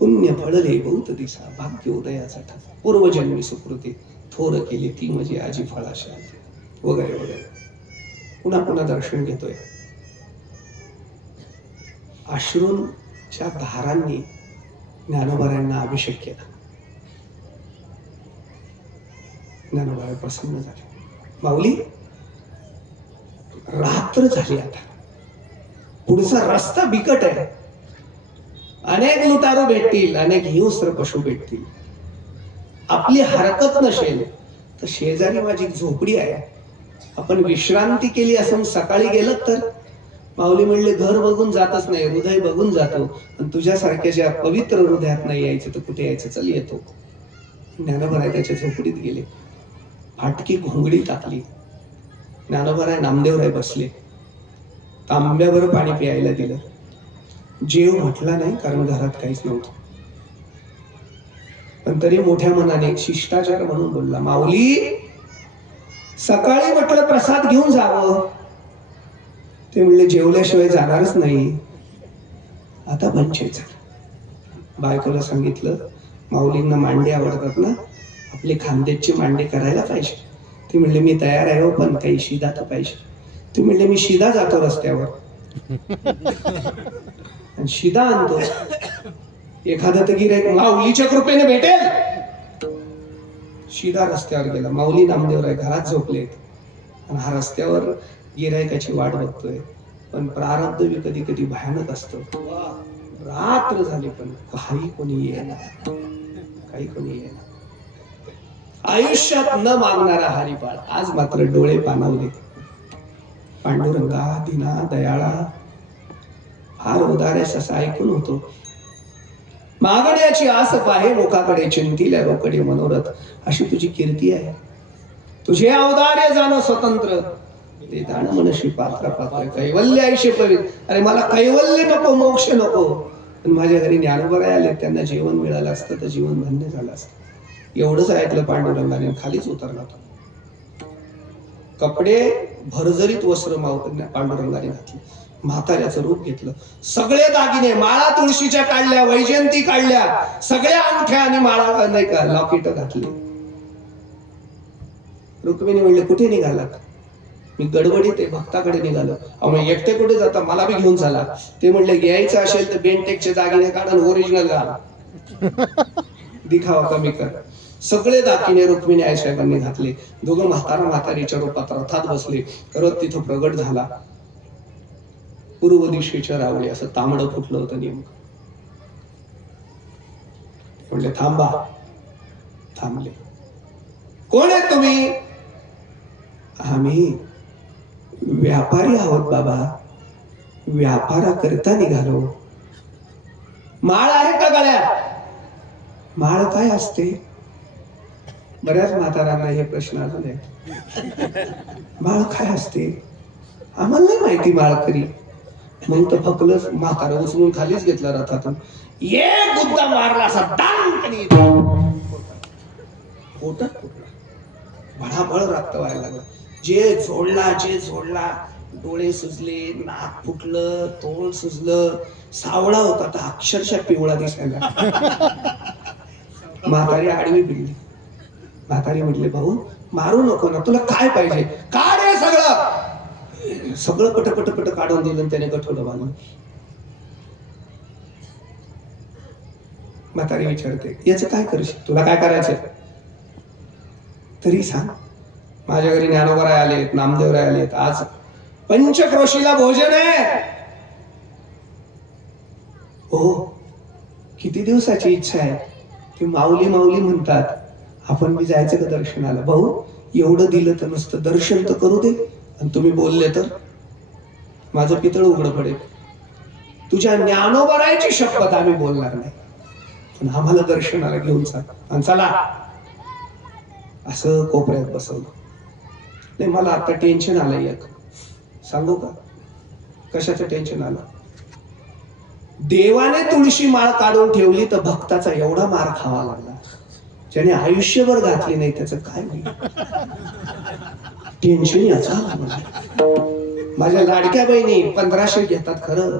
पुण्य फळले बहुत दिसा, भाग्य उदयाचा ठसा, पूर्वजन्मी सुकृती थोर केली ती म्हणजे आजी फळाशा, वगैरे वगैरे. पुन्हा पुन्हा दर्शन घेतोय. अश्रूंच्या धारांनी ज्ञानोबारायांना अभिषेक केला. ज्ञानोबा प्रसन्न झाले. माऊली, रात्र झाली आता, पुढचा रस्ता बिकट आहे. अनेक लुटारू भेटतील, अनेक हिंस्र पशु भेटतील. आपली हरकत नसेल तर शेजारी माझी झोपडी आहे, आपण विश्रांती केली असून सकाळी गेलं तर. माऊली म्हणले, घर बघून जातच नाही, हृदय बघून जातो. आणि तुझ्यासारख्या ज्या पवित्र हृदयात नाही यायचं तर कुठे यायचं, चल येतो. ज्ञानोबा त्याच्या झोपडीत गेले. फाटकी घोंगडी टाकली. ज्ञानोबा नामदेवराय बसले. तांब्यावर पाणी प्यायला दिलं. जेव म्हटला नाही, कारण घरात काहीच नव्हतं. पण तरी मोठ्या मनाने शिष्टाचार म्हणून बोलला, माऊली, सकाळी म्हटलं प्रसाद घेऊन जावं. ते म्हणले, जेवल्याशिवाय जाणारच नाही. आता पंचायत झाली. बायकोला सांगितलं, माऊलींना मांडे आवडतात ना, आपले खानदेशचे मांडे करायला पाहिजे. ते म्हणले, मी तयार आहे हो, पण काही शिदा तर पाहिजे. ते म्हणले, मी शिदा जातो रस्त्यावर आणि शिदा आणतो. एखादा तर गिऱ्हाईक माऊलीच्या कृपेने भेटेल. शिदा रस्त्यावर गेला. माऊली नामदेवराय घरात झोपलेत आणि हा रस्त्यावर गिऱ्हाईकाची वाट बघतोय. पण प्रारब्ध बी कधी कधी भयानक असतं. रात्र झाली पण काही कोणी येणार, काही कोणी येणार. आयुष्यात न मागणारा हरिपाळ आज मात्र डोळे पाणावले. पांडुरंगा, दिना, दयाळा, फार उदारेस असं ऐकून होतो. मागण्याची आस पाहे मुखाकडे, चिंतिल्या रोकडे मनोरथ, अशी तुझी कीर्ती आहे. तुझे अवदार्य जाणं स्वतंत्र, ते दान मनशी पात्र पात्र, कैवल्य आयुष्य पवित्र. अरे मला कैवल्य नको, मोक्ष नको, पण माझ्या घरी ज्ञानोबा आले, त्यांना जेवण मिळालं असतं तर जीवन धन्य झालं असतं. एवढंच ऐकलं पांडुरंगाने, खालीच उतरला. कपडे भरजरीत वस्त्र पांडुरंगाने घातले. म्हाताऱ्याचं रूप घेतलं. सगळे दागिने, माळा तुळशीच्या काढल्या, वैजयंती काढल्या, सगळ्या अंगठ्या आणि माळा नाही का लॉकेट घातले. रुक्मिणी म्हणले, कुठे निघालात? मी गडबडीत आहे, भक्ताकडे निघालो. अहो एकटे कुठे जाता, मला बी घेऊन चला. ते म्हणले, घ्यायचं असेल तर बेनटेकचे दागिने काढा, ओरिजिनल घाल, दिखावा कमी कर. सगळे दागिने रुक्मिणी आईसाहेबांनी घातले. दोघं म्हातारा म्हातारीच्या रूपात रथात बसले. रथ तिथं प्रगट झाला. पूर्व दिशेच्या रावळे असं तांबडं फुटलं होतं नेमकं. म्हणले थांबा. थांबले. कोण आहे तुम्ही? आम्ही व्यापारी आहोत बाबा, व्यापाराकरता निघालो. माळ आहे का गळ्यात? माळ काय असते? बऱ्याच म्हातारांना हे प्रश्न आले. माळ काय असते? आम्हाला नाही माहिती माळकरी. मग तर फकलच म्हातारा उचलून खालीच घेतला रथातून. एक गुद्दा मारला असा दांडकनी पोटात फुटला. भळाभळ रक्त व्हायला लागला. जे झोडला डोळे सुजले, नाक फुटलं, तोंड सुजलं. सावळा होता तर अक्षरशः पिवळा दिसायला. म्हातारी आडवी भिडली. म्हातारी म्हटले भाऊ मारू नको ना, तुला काय पाहिजे? काढ हे सगळं. सगळं पट काढून दिलं आणि त्याने गठोडं बांधलं. म्हातारी विचारते याचं काय करशील? तुला काय करायचंय तरी सांग. माझ्या घरी ज्ञानोबा राय आलेत, नामदेव राय आलेत. आज पंचक्रोशीला भोजन आहे. हो, किती दिवसाची इच्छा आहे. ती माऊली माऊली म्हणतात. आपण बी जायचं का दर्शनाला? भाऊ एवढं दिलं तर नुसतं दर्शन तर करू दे. आणि तुम्ही बोलले तर माझं पितळ उघडं पडेल. तुझ्या ज्ञानोबरायची शपथ आम्ही बोलणार नाही, पण आम्हाला दर्शनाला घेऊन चाल. आणि चला. असं कोपऱ्यात बसवलं. नाही मला आता टेन्शन आलंय एक. सांगू का कशाचं टेन्शन आलं? देवाने तुळशी माळ काढून ठेवली तर भक्ताचा एवढा मार खावा लागला. ज्याने आयुष्यभर घातली नाही त्याचं काय होईल? टेन्शन याचा. माझ्या लाडक्या बहिणी 1500 घेतात खरं,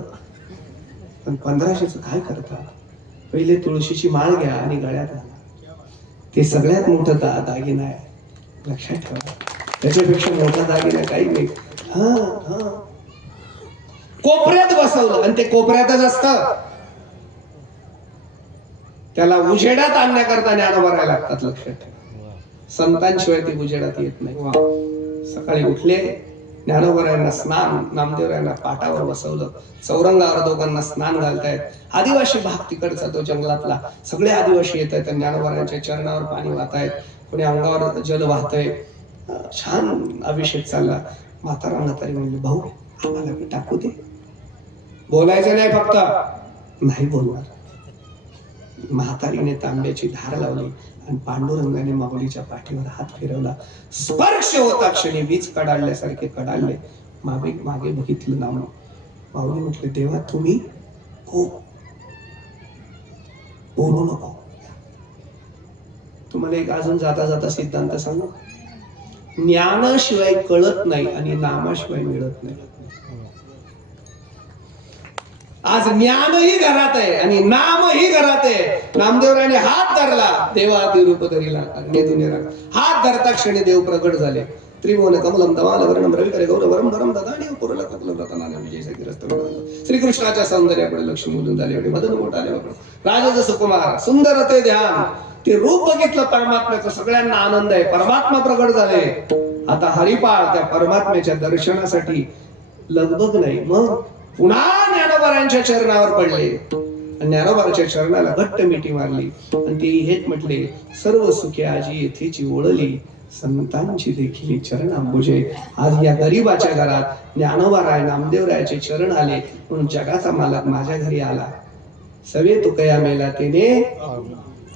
पण 1500चं काय करतात? पहिले तुळशीची माळ घ्या आणि गळ्यात घाला. ते सगळ्यात मोठं दागिना आहे. लक्षात ठेवा. त्याच्यापेक्षा मोठा दागिना काही नाही. कोपऱ्यात बसवलं आणि ते कोपऱ्यातच असतं. त्याला उजेडात आणण्याकरता ज्ञानोबा राय लागतात. लक्षात ठेवा. संतांशिवाय ते उजेडात येत नाही. सकाळी उठले, ज्ञानोबरायांना स्नान, नामदेवरायांना पाटावर बसवलं. चौरंगावर दोघांना स्नान घालतायत. आदिवासी भाग तिकडचा तो जंगलातला. सगळे आदिवासी येत आहेत. ज्ञानोबरायांच्या चरणावर पाणी वाहतायत, कोणी अंगावर जल वाहतय. छान अभिषेक चालला. म्हातारा म्हातारी म्हणले भाऊ आम्हाला मी टाकू दे. बोलायचं नाही फक्त. नाही बोलणार. म्हातारीने तांब्याची धार लावली आणि पांडुरंगाने माऊलीच्या पाठीवर हात फिरवला. स्पर्श होता क्षणी वीज कडाडल्यासारखे कडाडले. मागे मागे बघितलं ना. माऊली म्हटले देवा तुम्ही हो, बोलू नको. तुम्हाला एक अजून जाता जाता सिद्धांत सांगू. ज्ञानाशिवाय कळत नाही आणि नामाशिवाय मिळत नाही. आज ज्ञानही घरात आहे आणि नामही घरात आहे. नामदेवरायाने हात धरला, देवा रूप धरिला. हात धरता क्षणी देव प्रगट झाले. त्रिभुवन कमलम दमाल वर्णम रविकरे गौरवरम वरम ददानी पुरला कपल रतनाने विजय सगिरस्त. श्रीकृष्णाच्या सौंदर्याकडे लक्ष मुलून झाले होते. मदन मोठाले राजा सुकुमार सुंदर ते ध्यान. ते रूप बघितलं परमात्म्याचं. सगळ्यांना आनंद आहे. परमात्मा प्रगट झाले. आता हरिपाळ त्या परमात्म्याच्या दर्शनासाठी लगबग नाही. मग पुन्हा ज्ञानोबारांच्या चरणावर पडले. ज्ञानोबाच्या चरणाला घट्ट मिठी मारली आणि ते हेच म्हटले सर्व सुखे आजी येथेची ओळली, संतांची देखील चरणांबुजे. आज या गरीबाच्या घरात ज्ञानोबाराय नामदेवरायाचे चरण आले म्हणून जगाचा मालक माझ्या घरी आला. सवे तुकया मेला तेने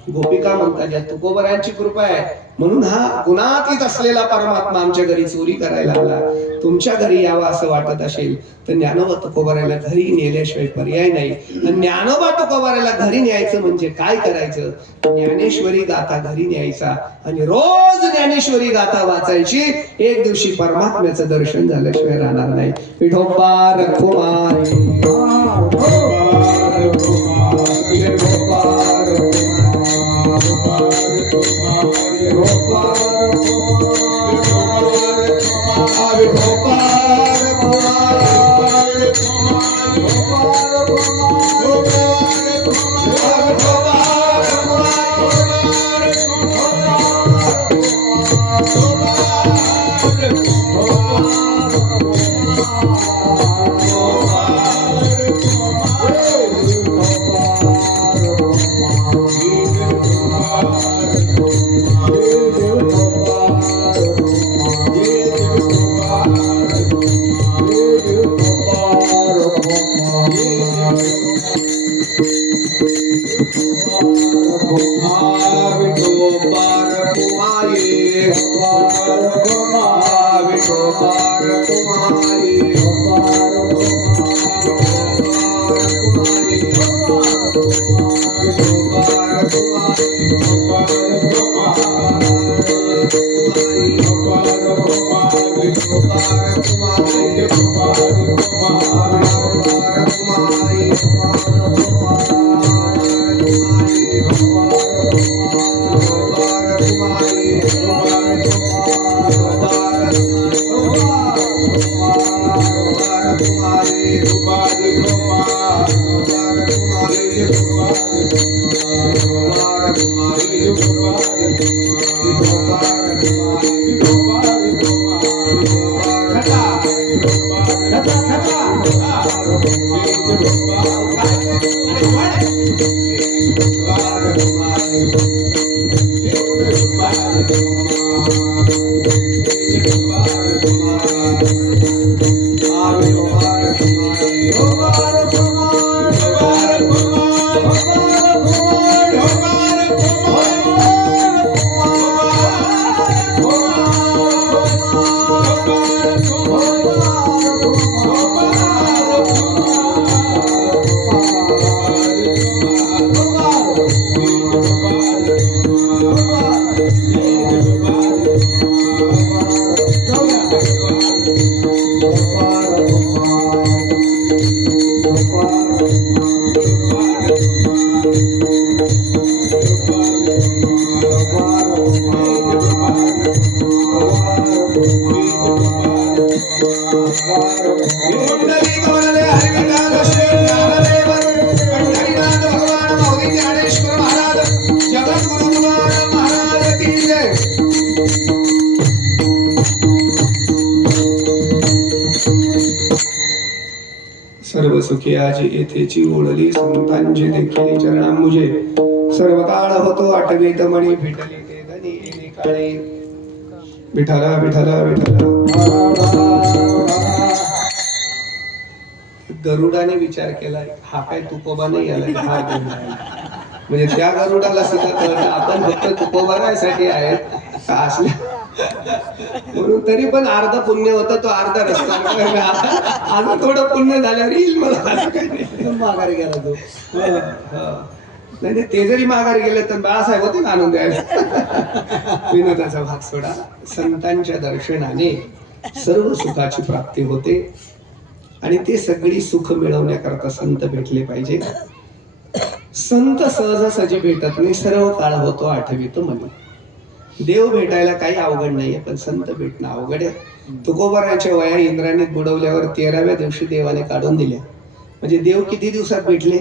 गोपिका म्हणतात या तुकोबरायांची कृपा आहे म्हणून हा गुणातीत असलेला परमात्मा आमच्या घरी चोरी करायला आला. तुमच्या घरी यावा असं वाटत असेल तर ज्ञानोबा तुकोबारायला घरी नेल्याशिवाय पर्याय नाही. आणि ज्ञानोबा तुकोबारायला घरी न्यायचं म्हणजे काय करायचं? ज्ञानेश्वरी गाथा घरी न्यायचा आणि रोज ज्ञानेश्वरी गाथा वाचायची. एक दिवशी परमात्म्याचं दर्शन झाल्याशिवाय राहणार नाही. विठोबा रखुमाई सर्व सुखी आजी येथेची ओढली संतांची देखील चरणांबुजे सर्व काळ होतो आठवीत मणी भेटली ते धनी येणे काळे विठाला विठाला विठाला गरुडाने विचार केला हा काय तुकोबा नाही आला हा गरुडा आहे. म्हणजे त्या गरुडाला सुद्धा कळलं आपण फक्त तुकोबा राहायसाठी आहेत असल्या म्हणून तरी पण अर्ध पुण्य होतं तो अर्धा रस्ता आता थोडं पुण्य झाल्यावर येईल मला माघारी गेला तो. नाही ते जरी माघारी गेले तर बाळासाहेब होते ना आणून द्यायला. विनोदाचा भाग सोडा. संतांच्या दर्शनाने सर्व सुखाची प्राप्ती होते आणि ते सगळी सुख मिळवण्याकरता संत भेटले पाहिजे. संत सहजासहजी भेटत नाही, सर्व काळ होतो आठवीत मनी. देव भेटायला काही अवघड नाहीये, पण संत भेटणं अवघड आहे. तुकोबाराच्या वया इंद्राने बुडवल्यावर 13व्या दिवशी देवाने काढून दिल्या. म्हणजे देव किती दिवसात भेटले?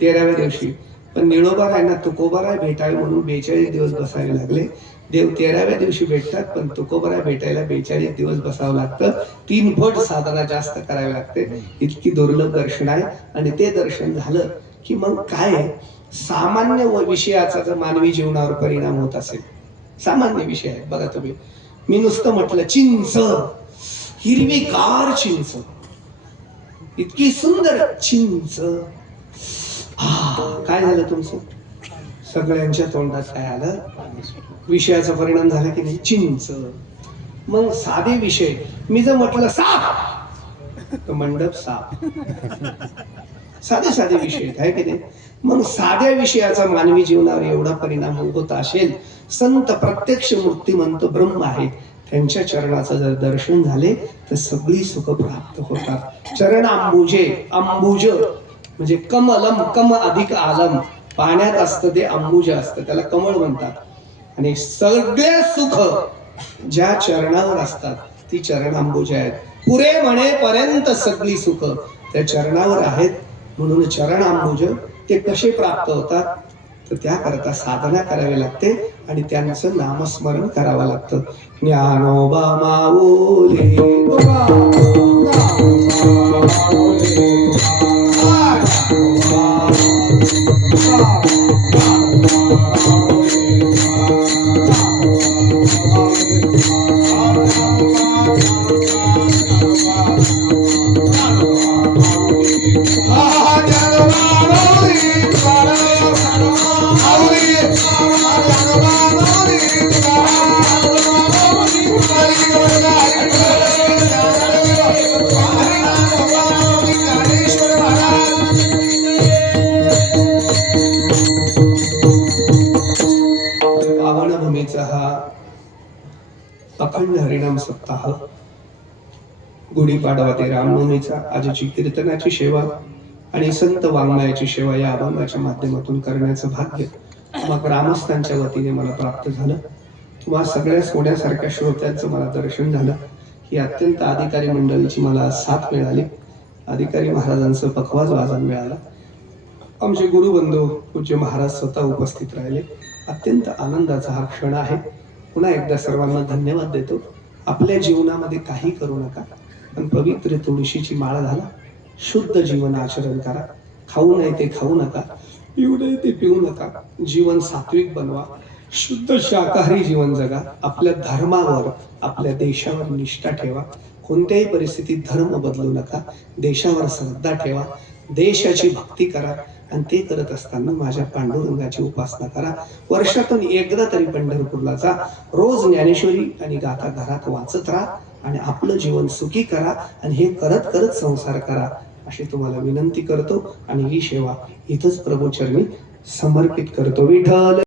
13व्या दिवशी. पण निळोबारायांना तुकोबाराय भेटावे म्हणून 42 दिवस बसावे लागले. देव 13व्या दिवशी भेटतात, पण तुकोबाराय भेटायला 42 दिवस बसावं लागतं. 3 पट साधना जास्त करावी लागते. इतकी दुर्लभ दर्शन आहे. आणि ते दर्शन झालं की मग काय, सामान्य विषयाचा जर मानवी जीवनावर परिणाम होत असेल, सामान्य विषय आहे बघा तुम्ही. मी नुसतं म्हटलं चिंच, हिरवीगार चिंच, इतकी सुंदर चिंच, काय झालं तुमचं? सगळ्यांच्या तोंडात काय आलं? विषयाचा परिणाम झाला की नाही? चिंच. मग साधे विषय, मी जर म्हटलं साप, तर मंडप साप. साधे साधे विषय आहे की नाही? मग साध्या विषयाचा मानवी जीवनावर एवढा परिणाम होत असेल, संत प्रत्यक्ष मूर्तिमंत ब्रह्म आहेत, त्यांच्या चरणाचं जर दर्शन झाले तर सगळी सुख प्राप्त होतात. चरण अंबुजे, अंबुज म्हणजे कमलम, कम अधिक आलम, पाण्यात असतं ते अंबुज असतं, त्याला कमळ म्हणतात. आणि सगळे सुख ज्या चरणावर असतात ती चरण अंबुज आहेत. पुरे म्हणेपर्यंत सगळी सुख त्या चरणावर आहेत. म्हणून चरण अंबुज ते कसे प्राप्त होतात? तर त्याकरता साधना करावी लागते आणि त्यांचं नामस्मरण करावं लागतं. ज्ञानोबा माऊली अखंड हरिनाम सप्ताह गुढीपाडवा ते रामनवमीचा आजची कीर्तनाची सेवा आणि संत वाङ्मयाची सेवा या अभंगाच्या माध्यमातून करण्याचं भाग्य मग ग्रामस्थांच्या वतीने मला प्राप्त झालं. तुम्हा सगळ्या सोन्यासारख्या श्रोत्यांचं मला दर्शन झालं. ही अत्यंत अधिकारी मंडळीची मला साथ मिळाली. अधिकारी महाराजांचं पखवाज वाजन मिळाला. आमचे गुरुबंधू पूज्य महाराज स्वतः उपस्थित राहिले. अत्यंत आनंदाचा हा क्षण आहे. पुन्हा एकदा सर्वांना धन्यवाद देतो. आपल्या जीवनामध्ये काही करू नका, पण पवित्र तुळशीची माळ घाला, शुद्ध जीवन आचरण करा. खाऊ नये ते खाऊ नका, पिऊ नये ते पिऊ नका. जीवन सात्विक बनवा, शुद्ध शाकाहारी जीवन जगा. आपल्या धर्मावर, आपल्या देशावर निष्ठा ठेवा. कोणत्याही परिस्थितीत धर्म बदलू नका. देशावर श्रद्धा ठेवा, देशाची भक्ती करा आणि ते करत असताना माझ्या पांडुरंगाची उपासना करा. वर्षातून एकदा तरी पंढरपूरला जा. रोज ज्ञानेश्वरी आणि गाथा घरात वाचत राहा आणि आपलं जीवन सुखी करा आणि हे करत करत संसार करा अशी तुम्हाला विनंती करतो आणि ही सेवा इथंच प्रभूचरणी समर्पित करतो. विठ्ठल